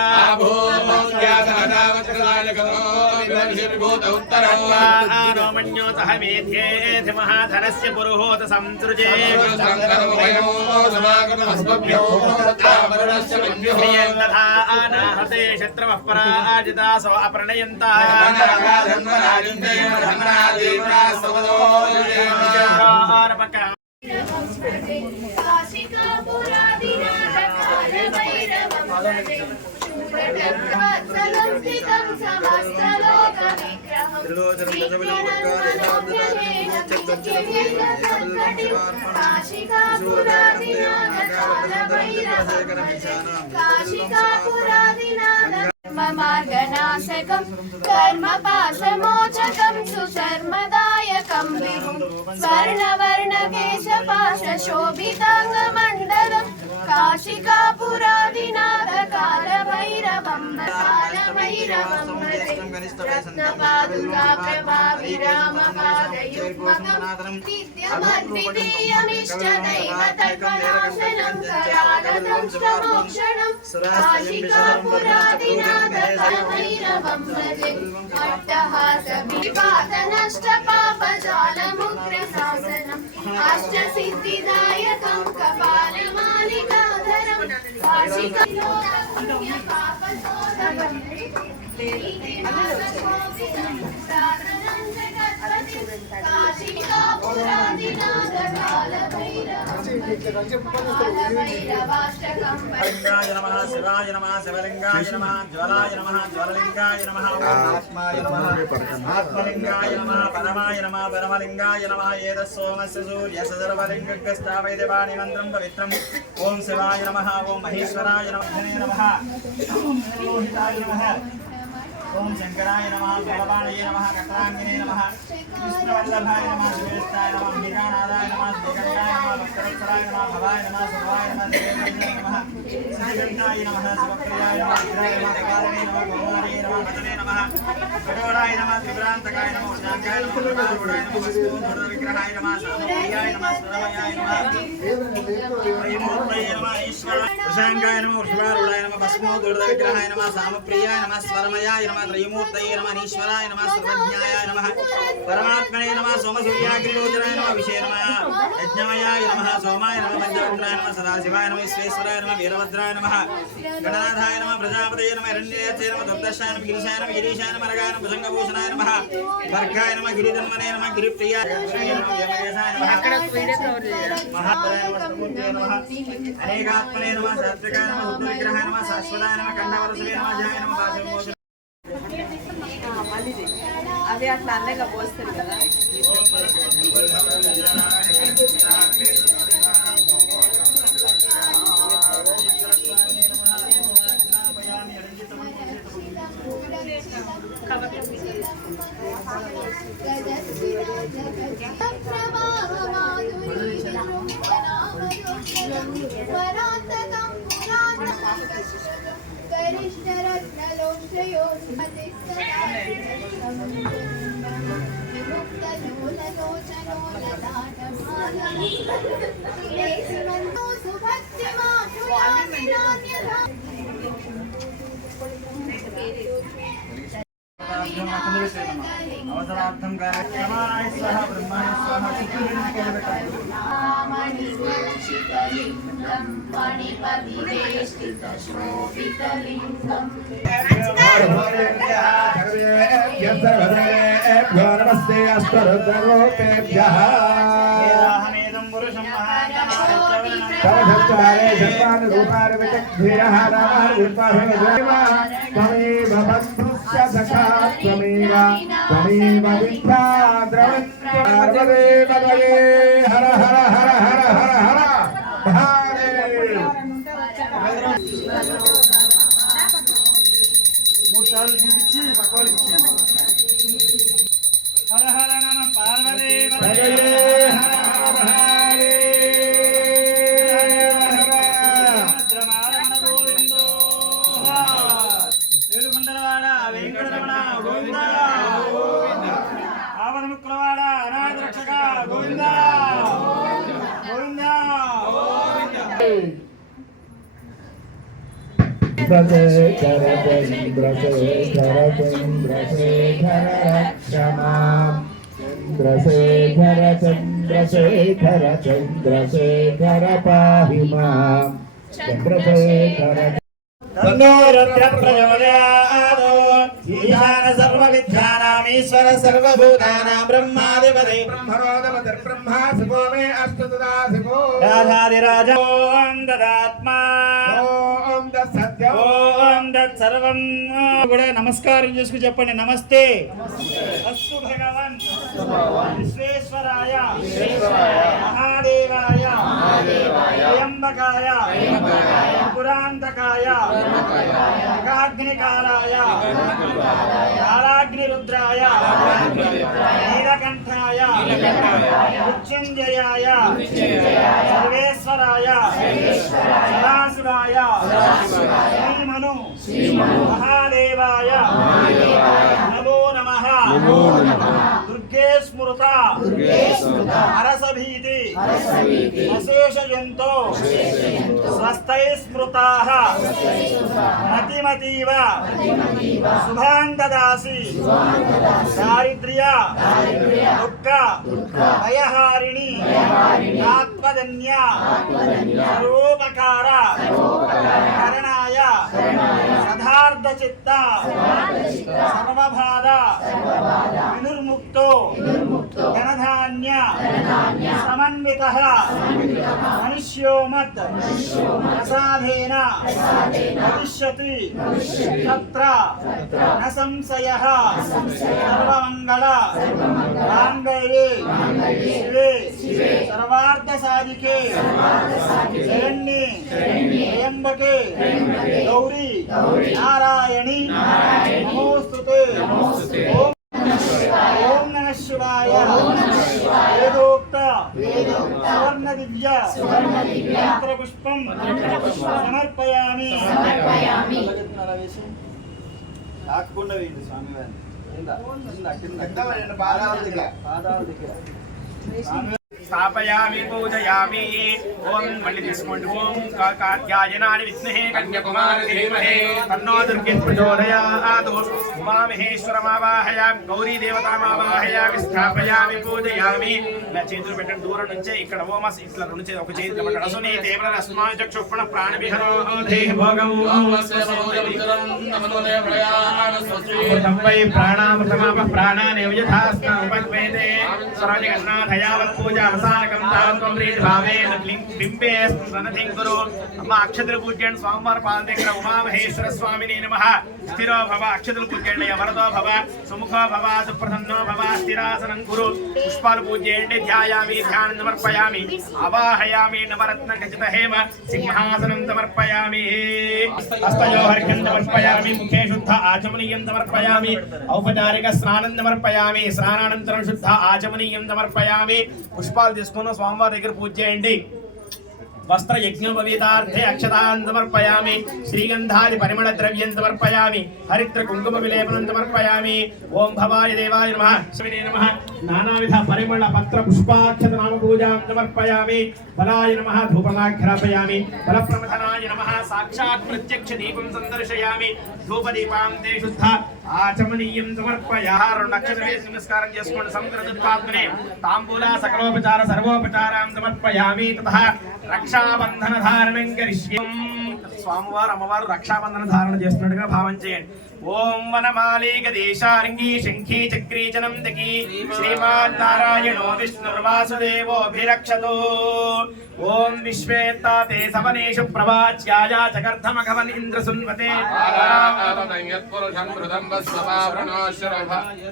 भूतोत्तरमन्योतः मेध्येति महाधनस्य पुरुहोत संसृजे अनाहते शत्रवः पराजितासो अपरणयन्ताः मार्गनाशकं कर्मपाशमोचकं सुधर्मदायकं विभुं स्वर्णवर्णकेशपाशोभिताङ्गमण्डलं काशिकापुरादिनाथकालभैरवं रत्नपादुकाप्रभाविरामपादयुग्मकं विद्यमद्वितीयमिष्टदैवतर्पणाशनं करालदंष्टमोक्षणं काशिकापुरादिनाथकालभैरवं भजे अट्टहासविपातनष्टपापजालमुग्रशासनम् अष्टसिद्धिदायकं कपालमालिकाधरं काशिका లింగాయ నమః శివాయ నమః శివలింగాయ నమః జ్వలాయ నమః జ్వలలింగాయ నమః ఆత్మాయ నమః ఆత్మలింగాయ నమః పరమాయ నమః పరమలింగాయ నమః ఏతస్సోమస్య సూర్యస్య సర్వలింగస్థాపయ దేవాని మంత్రం పవిత్రం ఓం శివాయ నమః ఓం మహేశ్వరాయ నమః ఓం లోహితాయ నమః ఓం శంకరాయ నమః బలవాణయ నమః కట్రాంగినే నమః కృష్ణవల్లభాయ నమః శివేష్టాయ నమః అంబికానాథాయ నమః శ్రీకంఠాయ నమః భక్తవత్సలాయ నమః భవాయ నమః శివాయ నమః దేవాయ నమః శ్రీకంఠాయ నమః శివప్రియాయ నమః రుద్రాయ నమః కాలనే నమః గోమారయ నమః వదనే నమః కఠోరాయ నమః త్రిపురాంతకాయ నమః శాంకాయ నమః కరుణాయ నమః స్థూల విగ్రహాయ నమః సామప్రియాయ నమః స్వరమయాయ నమః వైమూర్తయే నమః ఈశ్వర శాంకాయ నమః వృషభారూఢాయ నమః భస్మోదూర్ధ విగ్రహాయ నమః సామప్రియాయ నమః స్వరమయాయ నమః త్రయమూర్తయే నమః ఈశ్వరాయ నమః సర్వజ్ఞాయ నమః పరమాత్మనే నమః సోమసూర్యాగ్నిలోచనాయ నమః విషయ నమః యజ్ఞమయాయ నమః సోమాయ నమః పంచవక్రాయ నమః సదాశివాయ నమః విశ్వేశ్వరాయ నమః వీరభద్రాయ నమః గణనాథాయ నమః ప్రజాపతయే నమః హిరణ్యాయ నమః దుర్దర్శాయ నమః గిరిశాయ నమః గిరీశాయ నమః రగాయ నమః భుజంగభూషణాయ నమః వర్గాయ నమః గిరిధన్మనే నమః గిరిప్రియాయ నమః యమకేశాయ నమః మహాత్మనే నమః సమూర్తయే నమః అనేకాత్మనే నమః సాత్వికాయ నమః బుద్ధ విగ్రహాయ నమః శాశ్వతాయ నమః కంఠవరసవే నమః జాయ నమః భాషమోచన అదే అట్లా అన్నగా పోస్తారు కదా. అవసరార్థం కార్యక్రమాయ స్వహ బ్రహ్మాయ స్వహ నమస్తే అష్టరుద్రరూపేభ్యః సర్వసత్కారే సర్వాణి రూపాణి విచక్షిరః రామాని విద్వాంస త్వమేవ బంధుశ్చ సఖా త్వమేవ విద్యా ద్రవిణే హర హర హర హర హర హర మహాదేవ్. మూడు సార్లు చూపించి పక్క వాళ్ళకి ఇచ్చింది. హర హర నమ పార్వదే ఏడుకొండలవాడ వెంకటరమణ గోవింద ఆపదముక్కులవాడ అనాథ రక్షక గోవింద గోవింద చంద్రశేఖర చంద్రశేఖర చంద్రశేఖర రక్షమాం చంద్రశేఖర చంద్రశేఖర చంద్రశేఖర పాహి మాం చంద్రశేఖర ఈశాన సర్వవిద్యానామీశ్వర సర్వభూతానాం బ్రహ్మాధిపతి బ్రహ్మా శివో మే అస్తు తదా శివో రాజాదిరాజ ఓం దదాత్మా ఓం దత్సత్యం ఓం దత్సర్వం కూడా నమస్కారం చేసుకు చెప్పండి. నమస్తే అస్తు భగవన్ విశ్వేశ్వరాయ మహాదేవాయ త్రయంబకాయ పురాంతకాయ ఏకాగ్నికాలాయ కాలాగ్నిరుద్రాయ నీలకంఠాయ మృత్యుంజయాయ సర్వేశ్వరాయ సదాశివాయ శ్రీమను మహాదేవాయ నమో నమః. దుర్గే స్మృత అరసభీతి అశేషజంతో స్వస్థై స్మృతాః మతిమతీవ శుభాం దదాసి దారిద్ర్య దుఃఖ భయహారిణి ఆత్మధన్య సర్వోపకార కరణాయ సదార్థ సర్వార్ధచిత్త సర్వబాధ వినుర్ముక్తో ధనధాన్య సమన్వితః మనుష్యోమత్ ప్రసాదేన భవిష్యతి తత్ర న సంశయః సర్వమంగళ మాంగళ్యే శివే సర్వార్థసాధికే శరణ్యే త్ర్యంబకే గౌరీ నారాయణి నమోస్తుతే ఓం నమః శివాయ వేదోక్త సువర్ణ దివ్య మంత్రపుష్పం సమర్పయామి. కాకుండా వేయండి స్వామివారిని పాదాల దగ్గర స్థాపయామి పూజయామి. ఓం మళ్ళీ తీసుకోండి. ఓం కాకాధ్యాయనాని విద్మహే కన్యాకుమారి ధీమహే తన్నో దుర్గే ప్రచోదయాత్. ఉమామహేశ్వరమావాహయామి గౌరీ దేవతామావాహయామి. స్థాపయామి పూజయామి. ఇలా చేతులు పెట్టండి దూరం నుంచే. ఇక్కడ ఓమస్ ఇట్లా రెండు చేతులు ఒక చేతి పెట్టండి. అసునీ దేవర రస్మాన్ చక్షుః ప్రాణవిహరో దేహి భోగం వై ప్రాణామృతమాప ప్రాణానేవ యథాస్తా ఉపద్వేదే స్వరాజగన్నాథయావత్ పూజా అవసానకం తావత్వం ప్రీతిభావేన బింబే సన్నధిం కురు. అమ్మ అక్షతలు పూజ్యండి స్వామివారి పాద దగ్గర. ఉమామహేశ్వర స్వామిని నమః. స్థిరో భవ అక్షతలు పూజ్యండి. వరదో భవ సుముఖో భవ సుప్రసన్నో భవ స్థిరాసనం కురు. పుష్పాలు పూజ్యండి. ధ్యాయామి ధ్యానం సమర్పయామి. అవాహయామి నవరత్న ఖచిత హేమ సింహాసనం సమర్పయామి. హస్తయో హర్ఘ్యం సమర్పయామి. ముఖే శుద్ధ ఆచమనీయం సమర్పయామి. ఔపచారిక స్నానం సమర్పయామి. స్నానానంతరం శుద్ధ ఆచమనీయం సమర్పయామి. పుష్పాలు తీసుకున్న స్వామివారి దగ్గర పూజ చేయండి. వస్త్ర యజ్ఞోపవీతార్థే అక్షతాన్ సమర్పయామి. శ్రీగంధాది పరిమళ ద్రవ్యం సమర్పయామి. హరిద్ర కుంకుమ విలేపనం సమర్పయామి. ఓం భవాయ దేవాయ నమః. శివనే నమః. నానావిధ పరిమళ పత్ర పుష్పాక్షత నామ పూజాం సమర్పయామి. బలాయ నమః. ధూపమాఘ్రాపయామి. బలప్రమథనాయ నమః. సాక్షాత్ ప్రత్యక్ష దీపం సందర్శయామి. ధూపదీపాంతే శుద్ధ ఆచమనీయం సమర్పయామి. నక్షత్ర వేసి నమస్కారం చేసుకోండి. సముద్రదుత్పాత్మనే తాంబూల సకలోపచార సర్వోపచారాం సమర్పయామి. తతః రక్షాబంధన ధారణం కరిష్యం. స్వామివారు అమ్మవారు రక్షాబంధన ధారణ చేస్తున్నట్టుగా భావం చేయండి. ఓం వనమాలి గదేశార్ంగి శంఖీ చక్రీ చనందకి శ్రీమాన్ నారాయణో విష్ణుర్వాసుదేవోభిరక్షతో. ఓం విశ్వేత్తాతే సవనేషు ప్రవాచ్యాయ చకర్ధమఘవన్ ఇంద్రసున్వతే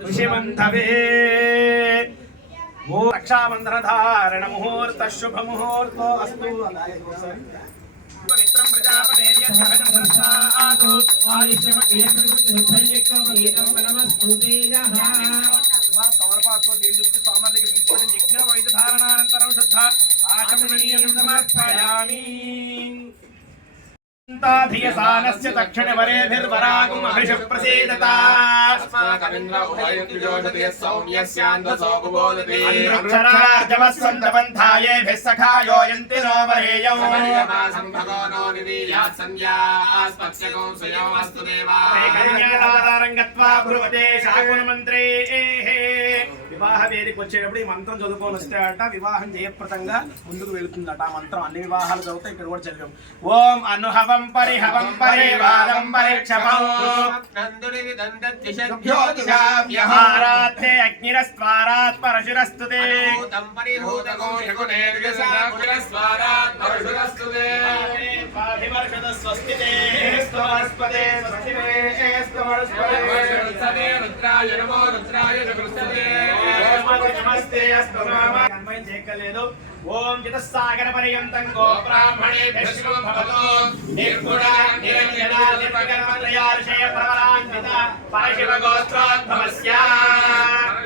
ఋషిమంధవే. ఓ రక్షాబంధన ధారణ ముహూర్త శుభ ముహూర్తో అస్తు. మిత్రం ప్రజాపతేర్య సహజం ప్రసాదు ఆయుష్యమక్రియకృత్యైకమీతం బలమస్తూతేజః. మా సమర్పాత్తో తేజుక్తి స్వామి దగ్గర నిల్చోడి యజ్ఞ వైద్య ధారణానంతరం శుద్ధ ఆచమనీయం సమర్పయామి. ధియసానస్య దక్షిణ వరేభిర్వరాగం అభిషః ప్రసేదత. అస్మాకమింద్ర ఉభయం విజోషతి సౌమ్యస్యాందసో బోధతి. అంధ్రక్షరార్జవస్సంతబంధాయేభిః సఖాయో యంతి నో వరేయం. సంభగో నో నిదీయాత్ సంధ్యాస్పత్యకో స్వయోమస్తు దేవా. కన్యాదారం గత్వా భ్రువతే శాకునమంత్రేః. వివాహ వేదికి వచ్చేటప్పుడు ఈ మంత్రం చదువుకొని వస్తే అట వివాహం జయప్రదంగా ముందుకు వెళుతుందట. ఆ మంత్రం అన్ని వివాహాలు చదువుతాయి. ఇక్కడ కూడా చదివాం. ఓం అనుహవం పరిహవం పరివాదం పరిక్షపం జ్యోతిషాభ్యహారాత్తే అగ్నిరస్వారాత్ పరశురస్తుతే. స్వస్తితే స్వస్పదే స్వస్తితే స్వస్పదే రుద్రాయ నమో రుద్రాయ నమస్తే నమస్తే అస్తు నామ. అన్వయం చేయలేదు. ఓం చితస్సాగర పర్యంతం గో బ్రాహ్మణేభ్యః శుభం భవతు. నిర్గుణ నిరంజన నిర్వికల్పత్రయార్షయ ప్రవరాన్విత పరశివ గోత్రోద్భవస్య.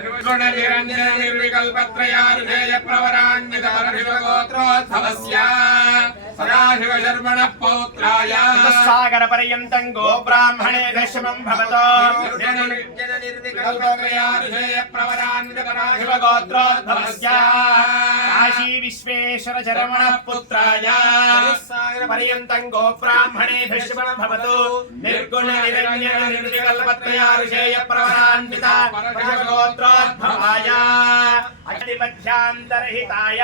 నిర్గుణ నిరంజన నిర్వికల్పత్రయార్షయ ప్రవరాన్విత పరశివ గోత్రోద్భవస్య. సదాశివ శర్మణ పౌత్రాయ చితస్సాగర పర్యంతం గో బ్రాహ్మణేభ్యః శుభం భవతు. నిర్గుణ నిర్వికల్పత్రయార్షయ ప్రవరాన్విత పరశివ గోత్రోద్భవస్య. కాశీ విశ్వేశ్వర శరమణ పుత్రాయ పర్యంతం గో బ్రాహ్మణేభ్యః శుభం భవతు. నిర్గుణ నిరంజన నిర్వికల్పత్రయార్షేయ ప్రవరాన్విత పరశుగోత్రోద్భవాయ. అగ్నిమధ్యాంతరహితాయ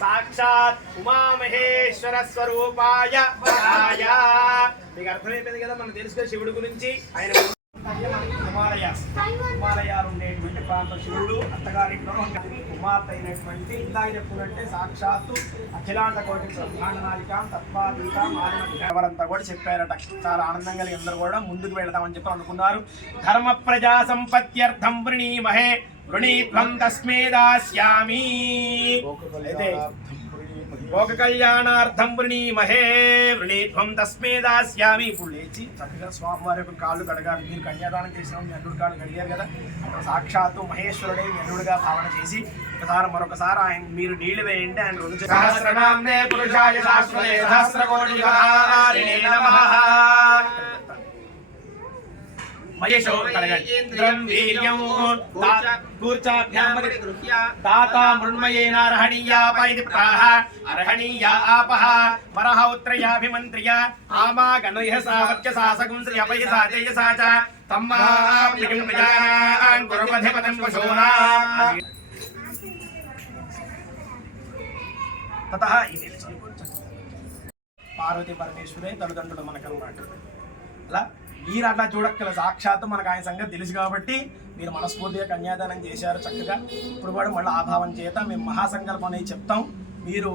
సాక్షాత్ ఉమామహేశ్వర స్వరూపాయ మీకు అర్థమైపోయింది కదా, మనం తెలుసుకునే శివుడి గురించి. ఆయన హిమాలయాలు ఉండేటువంటి ప్రాంతం. శివుడు అత్తగారింట్లో కుమార్తె అయినటువంటి ఇందాక చెప్పుకుంటే సాక్షాత్తు అఖిలాండ కోటి బ్రహ్మాండనాలికాం తత్వాతీతాం ఎవరంతా కూడా చెప్పారట. చాలా ఆనందంగా అందరూ కూడా ముందుకు వెళదామని చెప్పి అనుకున్నారు. ధర్మ ప్రజా సంపత్త్యర్థం వృణీమహే వృణీత్వం తస్మే దాస్యామి. అయితే లోక కళ్యాణార్థం వృణీమహే వృణీత్వం తస్మే దాస్యామి. ఇప్పుడు లేచి చక్కగా స్వామివారి యొక్క కాళ్ళు కడగాలి. మీరు కన్యాదానం చేసిన మీ అల్లుడు కాళ్ళు కడిగారు కదా, అక్కడ సాక్షాత్తు మహేశ్వరుడే మీ అల్లుడుగా భావన చేసి మరొకసారి ఆయన మీరు నీళ్లు వేయండి. ఆయన రుజు సహస్రనామ్నే పురుషాయ శాశ్వతే సహస్రకోటి యుగారిణే నమః. మహేశో కడగండి. వీర్యం కూర్చాభ్యాం దాతా మృణ్మయేన అర్హణీయా పైది ప్రాహ అర్హణీయా ఆపః వరహ ఉత్రయాభిమంత్ర్య ఆమా గణయః సావత్య సాసకం శ్రీ అపయసా తేజసా చ తమ్మా ప్రియం ప్రజానాం గురుమధిపతం పశూనాం. తతః ఇది పార్వతీ పరమేశ్వరే తల్లిదండ్రులు మనకన్నమాట. అలా మీరు అట్లా చూడక్కల సాక్షాత్తు మనకు ఆయన సంగతి తెలుసు కాబట్టి మీరు మనస్ఫూర్తిగా కన్యాదానం చేశారు చక్కగా. ఇప్పుడు కూడా మళ్ళీ ఆభావం చేత మేము మహాసంకల్పం అనేది చెప్తాం. మీరు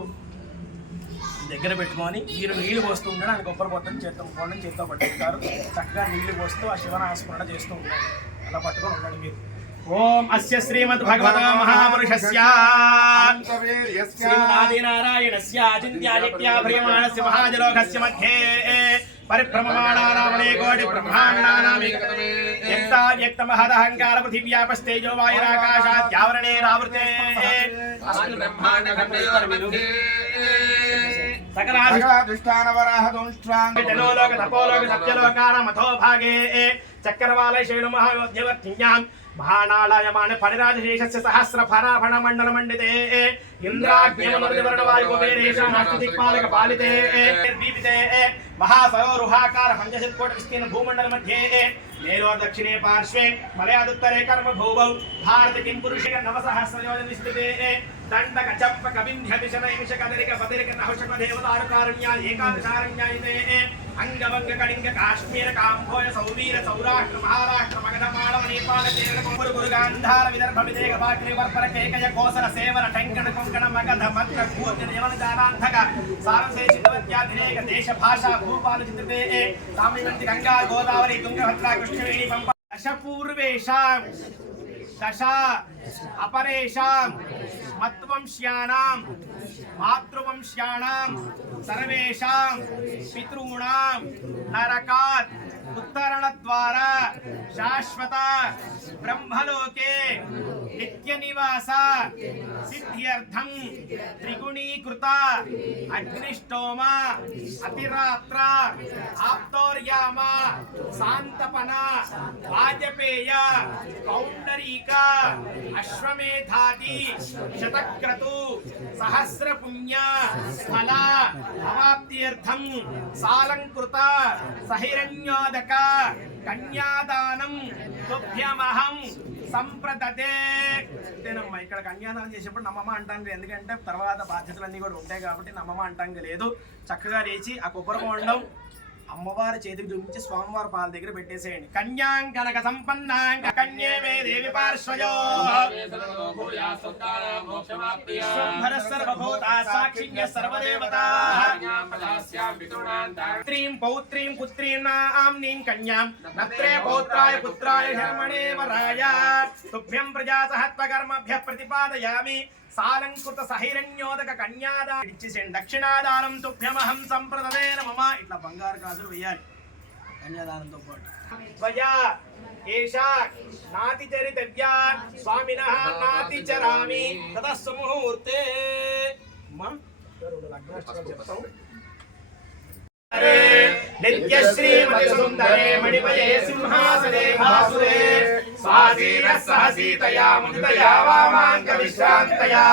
దగ్గర పెట్టుకొని మీరు నీళ్లు పోస్తూ ఉండడం, ఆయన కొబ్బరి పొట్టని చేత్తో పోవడం చేత్తో పట్టుకుంటారు. చక్కగా నీళ్లు పోస్తూ ఆ శివనామస్మరణ చేస్తూ ఉంటారు. అలా పట్టుకొని ఉండండి మీరు. ఓం అస్య శ్రీమద్ భగవతో మహాపురుషస్య శ్రీమదాదినారాయణస్య అచింత్యాదిత్యా ప్రియమాణస్య మహాజలోకస్య మధ్యే పరిభ్రమమాణానామనే కోటి బ్రహ్మాండానాం వ్యక్తమహదహంకార పృథివ్యాపస్తేజో వాయురాకాశాద్యావరణేరావృతే సకలాధిష్టానవరాహదోష్ట్రాంగలోక తపోలోక సత్యలోకానామథో భాగే చక్రవాలయ శైల మహాయోధ్యవర్తిన్యాం మహానాళాయమాన ఫణిరాజశేషస్య సహస్ర ఫరాఫణ మండల మండితే ఇంద్రాగ్నిమనుర్దివర్ణవాయుకుబేరేషానాస్తిదిక్పాలక పాలితే దీపితే మహాసరోరుహాకార పంచశత్కోటి విస్తీర్ణ భూమండల మధ్యే నేరో దక్షిణే పార్శ్వే మలయాదుత్తరే కర్మ భూమౌ భారత కిం పురుషిక నవసహస్రయోజన విస్తృతే దండక చప్పక వింధ్య విషణ నిమిష కదలిక బదలిక నహుషక దేవతారుకారుణ్యా ఏకాదశారణ్యాయితే అంగవంగ కళింగ కాశ్మీర కాంభోయ సౌవీర సౌరాష్ట్ర మహారాష్ట్ర మగధ మాళవ నేపాళ కేరళ కొంగురు గురుగాంధార విదర్భ విదేగ బాక్రి వర్పర కేకయ కోసల సేవన టంకణ కొంకణ మగధ మత్ర కూర్జన యవన జానాంధక సారసేచితవత్యాధిరేక దేశ భాషా భూపాల చిత్రతే సామిమంతి గంగా గోదావరి తుంగభద్రా కృష్ణవేణి పంప దశ పూర్వేషాం దశ అపరేషాం మత్వంశ్యానాం మాతృవంశ్యానాం సర్వేషాం పితॄణాం నరకాత్ ఉత్తరణద్వారా శాశ్వత బ్రహ్మలోకే నిత్య నివాస సిద్ధ్యర్థం త్రిగుణీకృత అగ్నిష్టోమ అతిరాత్ర ఆప్తోర్యామ శాంతపన వాజపేయ కౌండరీక అశ్వమేధాది శతక్రతు సహస్ర పుణ్య ఫల అవాప్త్యర్థం సాలంకృత సహిరణ్యోదక కన్యాదానం తుభ్యమహం సంప్రదతే. అంతేనమ్మా, ఇక్కడ కన్యాదానం చేసేప్పుడు నమ్మమ్మ అంటాం, ఎందుకంటే తర్వాత బాధ్యతలన్నీ కూడా ఉంటాయి కాబట్టి నమ్మమ్మ అంటాం లేదు. చక్కగా లేచి ఆ కొబ్బరి బొండం అమ్మవారి చేతికి చూపించి స్వామివారి పాల దగ్గర పెట్టేసేయండి. కన్యాం కనక సంపన్నాం కన్యే మే దేవి పార్శ్వయో విశ్వంభర సర్వభూతా సాక్షిణ్య సర్వదేవతా పుత్రీం పౌత్రీం పుత్రీం నామ్నీం కన్యాం నత్రే పౌత్రాయ పుత్రాయ శర్మణే వరాయ తుభ్యం ప్రజా సహత్వకర్మభ్య ప్రతిపాదయామి సాలంకృత సహిరణ్యోదక కన్యాదానం ఇచ్చేసేయండి. దక్షిణాదానం తుభ్యమహం సంప్రదతే నమః. ఇట్లా బంగారు గాజులు వేయాలి కన్యాదానంతో పాటు. త్వయా ఏషా నాతి చరితవ్యా స్వామినః నాతి చరామి తదస్సు ముహూర్తే. చెప్తాం. నిత్యశ్రీమతి సుందరే మణిమయే సింహాసనే భాసురే స్వాధీనః సహ సీతయా ముదితయా వామాంక విశ్రాంతయా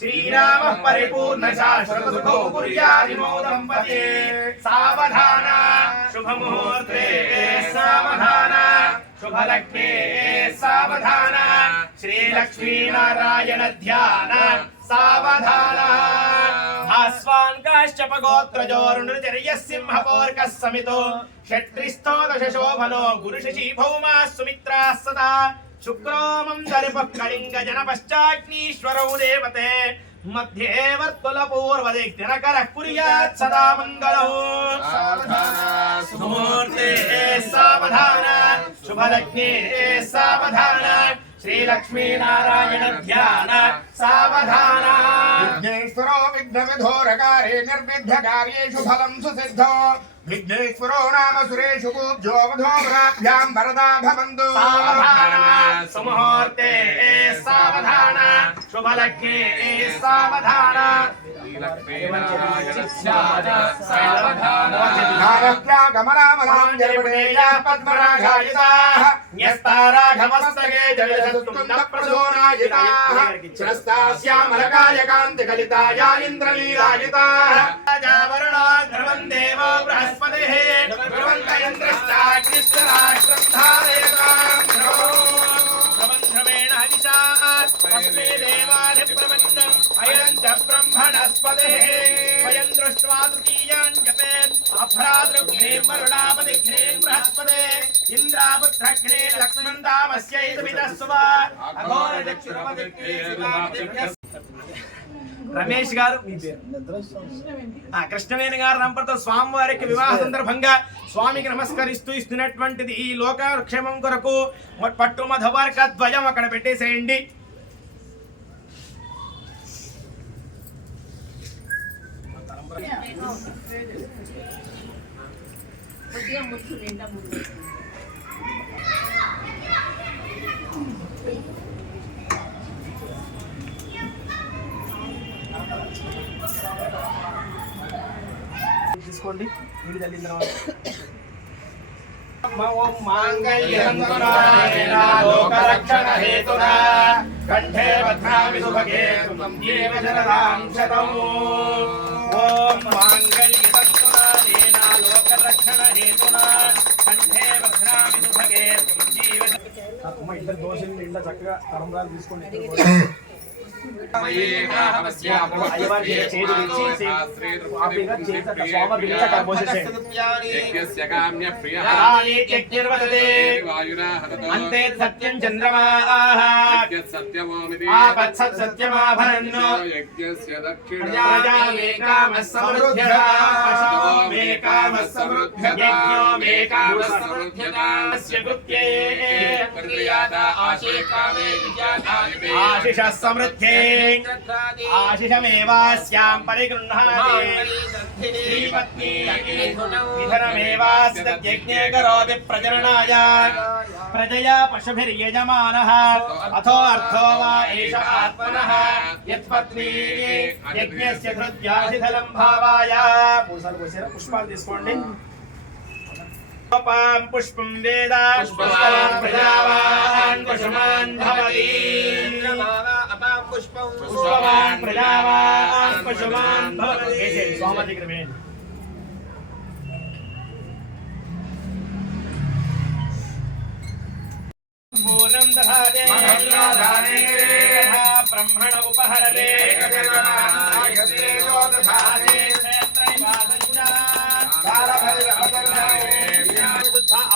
శ్రీరామః పరిపూర్ణ శాశ్వత సుఖో కుర్యాదిమో దంపతే. సావధాన శుభముహూర్తే సావధాన శుభలగ్నే సావధాన శ్రీలక్ష్మీనారాయణ ధ్యాన సావధాన आस्वान् काश्यप गोत्रजोरुणचर्यः सिंहपोर्कः समितो षट्रिस्थो दशशोभनो गुरुशशी भौमा सुमित्राः सदा शुक्रो मन्दरिपः कलिङ्गजनपश्चाग्नीश्वरौ देवते मध्ये वर्तुलपूर्वदिग्दिनकरः कुर्यात् सदा मङ्गलौ सुमुहूर्ते सावधान शुभलग्ने सावधान श्रीलक्ष्मी नारायण ध्यान सावधान विघ्नेश्वरो विघ्नविधोरकारे निर्विघ्नकार्येषु फलं सुसिद्धो विघ्नेश्वरो नाम सुरेषु पूज्यो वधोभ्यां वरदा भवन्तु सावधान सुमुहूर्ते सावधान शुभलग्ने सावधान गमनामलाञ्जलिपुटेया पद्मरागायिताः न्यस्ताराघवस्तके जयसत्तुन्दप्रसोनायिताः चिरस्तास्यामलकायकान्तिकलिताया इन्द्रनीलायिताः राजावरणो ध्रुवं देवो बृहस्पतिः ध्रुवन्त इन्द्रश्चाग्निश्चराष्ट्रं धारयतां ध्रुवं ध्रुवेण हविषात् तस्मै देवाधिप्रवन्दम् अयं च ब्रह्मणस्पतिः स्वयं दृष्ट्वा तृतीयां जपेत् अभ्रातृघ्ने वरुणापतिघ्ने बृहस्पते इन्द्रापुत्रघ्ने लक्ष्मन्दामस्यैतमिदस्व अघोरचक्षुरपतिघ्ने రమేష్ గారు మీ పేరు కృష్ణవేణి గారు దంపతులతో స్వామివారికి వివాహ సందర్భంగా స్వామికి నమస్కరిస్తూ ఇస్తున్నటువంటిది ఈ లోక క్షేమం కొరకు పట్టు మధువర్క ద్వయం అక్కడ పెట్టేసేయండి. తీసుకోండి నీళ్ళు చల్లిన తర్వాత ఓం మాంగళ్యంతునా లోకరక్షణ హేతునా కంఠే భద్రామి సుభగే త్వం జీవ శరదాం శతం ఓం మాంగళ్యంతునా లోకరక్షణ హేతునా కంఠే భద్రామి సుభగే త్వం జీవ అమ్మ ఇద్దరు దోషులు ఇంట్లో చక్కగా తరంబరాలు తీసుకోండి. అంతే సత్యం చంద్రమాః సత్యమాభరన్నో ఆశిష సమృద్ధి ఆశిషమేవాస్యాం పరిగృహ్ణాతి శ్రీపత్ని విధనమేవాస్యజ్ఞే కరోతి ప్రజననాయ ప్రజయా పశుభిర్యజమానః అథో అర్థో వా ఏష ఆత్మనః యత్పత్ని యజ్ఞస్య హృద్యాశిథలం భావాయ. పుష్పాలు తీసుకోండి. పుష్పం వేద పుష్పవాన్ ప్రజావాన్ పశుమాన్ భవతి పుష్పవాన్ ప్రజావాన్ పశుమాన్ భవతి. స్వామి దగ్గర వేయండి. పూర్ణం దధాతే బ్రహ్మణ ఉపహరతే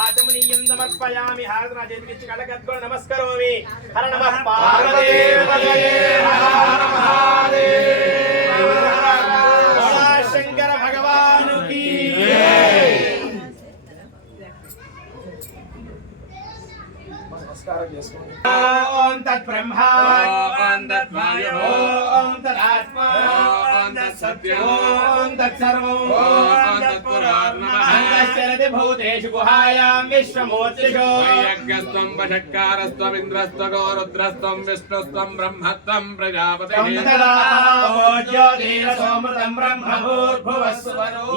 ఆచమనీయం సమర్పయామి. హారతన చేతికిచ్చి కళ్ళకద్దుకొని నమస్కరోమి. హర నమః పార్వతీపతయే హర మహాదేవ శంకర భగవానుకి నమస్కారం చేసుకోండి. ఓం తత్బ్రహ్మ ఓం తద్వాయు ఓం తదాత్మా ఓం తత్సత్యం ఓం తత్సర్వం ఓం తత్పురాణమః భూతేషు గుహాయాం విశ్వమూర్తిషు యజ్ఞస్త్వం వషట్కారస్త్వమింద్రస్త్వగో రుద్రస్త్వం విష్ణుస్త్వం బ్రహ్మత్వం ప్రజాపతిః జ్యోతిరసోమృతం బ్రహ్మభూర్భువస్సు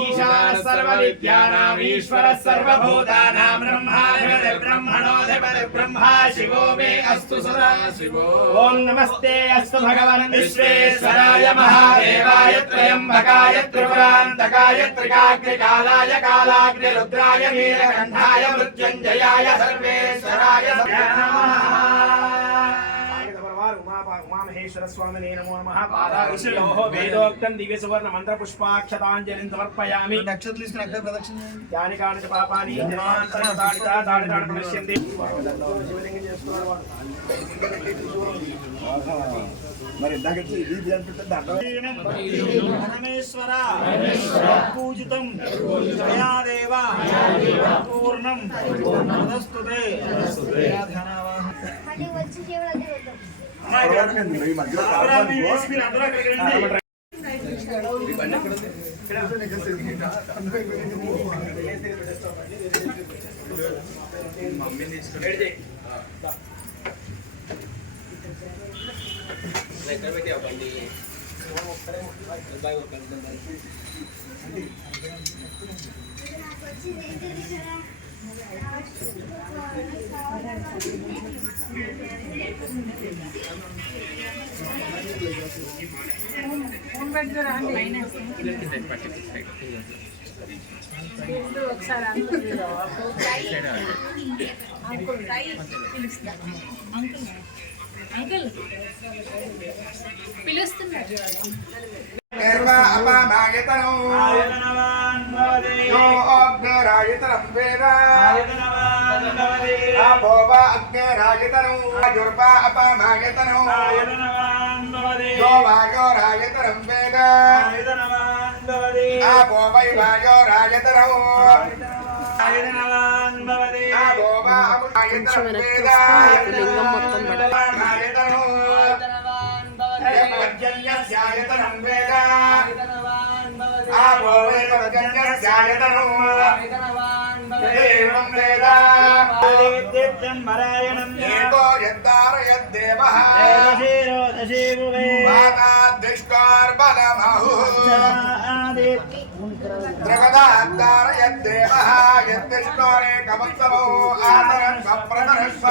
ఈశానः సర్వవిద్యానాం ఈశ్వరः సర్వభూతానాం బ్రహ్మాధిపతిర్బ్రహ్మణోధిపతిర్బ్రహ్మ शिवो मे अस्तु सदा शिवो. ओम नमस्ते अस्तु भगवन् विश्वेश्वराय महादेवाय त्र्यंबकाय त्रिपुरान्तकाय त्रिकाग्निकालाय कालाग्निरुद्राय नीलकण्ठाय मृत्युञ्जयाय सर्वेश्वराय नमः. పరమేశ్వర స్వామినే నమో నమః. పాదావిషయోః వేదోక్తం దివ్య సువర్ణ మంత్ర పుష్పాక్షతాంజలిం సమర్పయామి. నక్షత్రం తీసుకుని అక్కడ ప్రదక్షిణ చేయండి. యాని కాని పాపాని దాడి ప్రణశ్యంతి. మరి ఇందాక ఇది పరమేశ్వర పూజితం దయాదేవ పూర్ణం తదస్తుతే. అపమాయతనం అగ్నిరాయతనం వేద అపోవ అగ్నిరాయతనం జుర్వా అపమాయతనం వాయోరాయతనం వేద అపోవై వాయోరాయతనం లింగం మొత్తం పర్జన్యస్యాయతనం వేద ఆపోవై పర్జన్యస్యాయతనం ఏవం వేద ఏకో యద్ధారయద్దేవః మాతా దృష్టార్బలమహు త్రిపదాద్ధారయద్దేవః యద్దిష్టారేకమత్సవో ఆదరన్ సప్రదర్శ.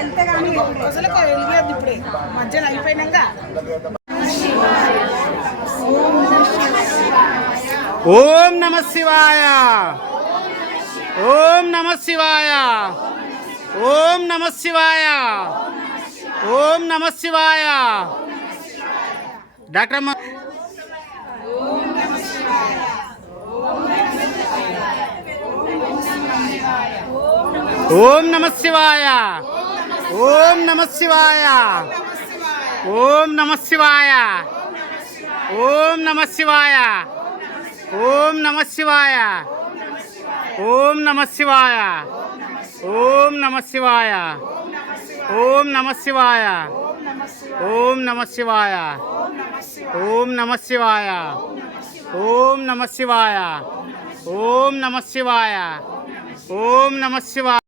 ఎంతగానో రోజులకు వెళ్ళలేదు ఇప్పుడే మధ్యలో అయిపోయినాక. ఓం నమ శివాయ. ఓం నమ శివాయ. ఓం నమ శివాయ. ఓం నమ శివాయ. డాక్టర్ ఓం నమ శివాయ. ఓం నమ శివాయ. ఓం నమ శివాయ. ఓం నమ శివాయ. ఓం నమ శివాయ. ఓం నమ శివాయ. ఓం నమ శివాయ. ఓం నమ శివాయ. ఓం నమ శివాయ. ఓం నమ శివాయ. ఓం నమ శివాయ. ఓం నమ శివాయ. ఓం నమ శివాయ.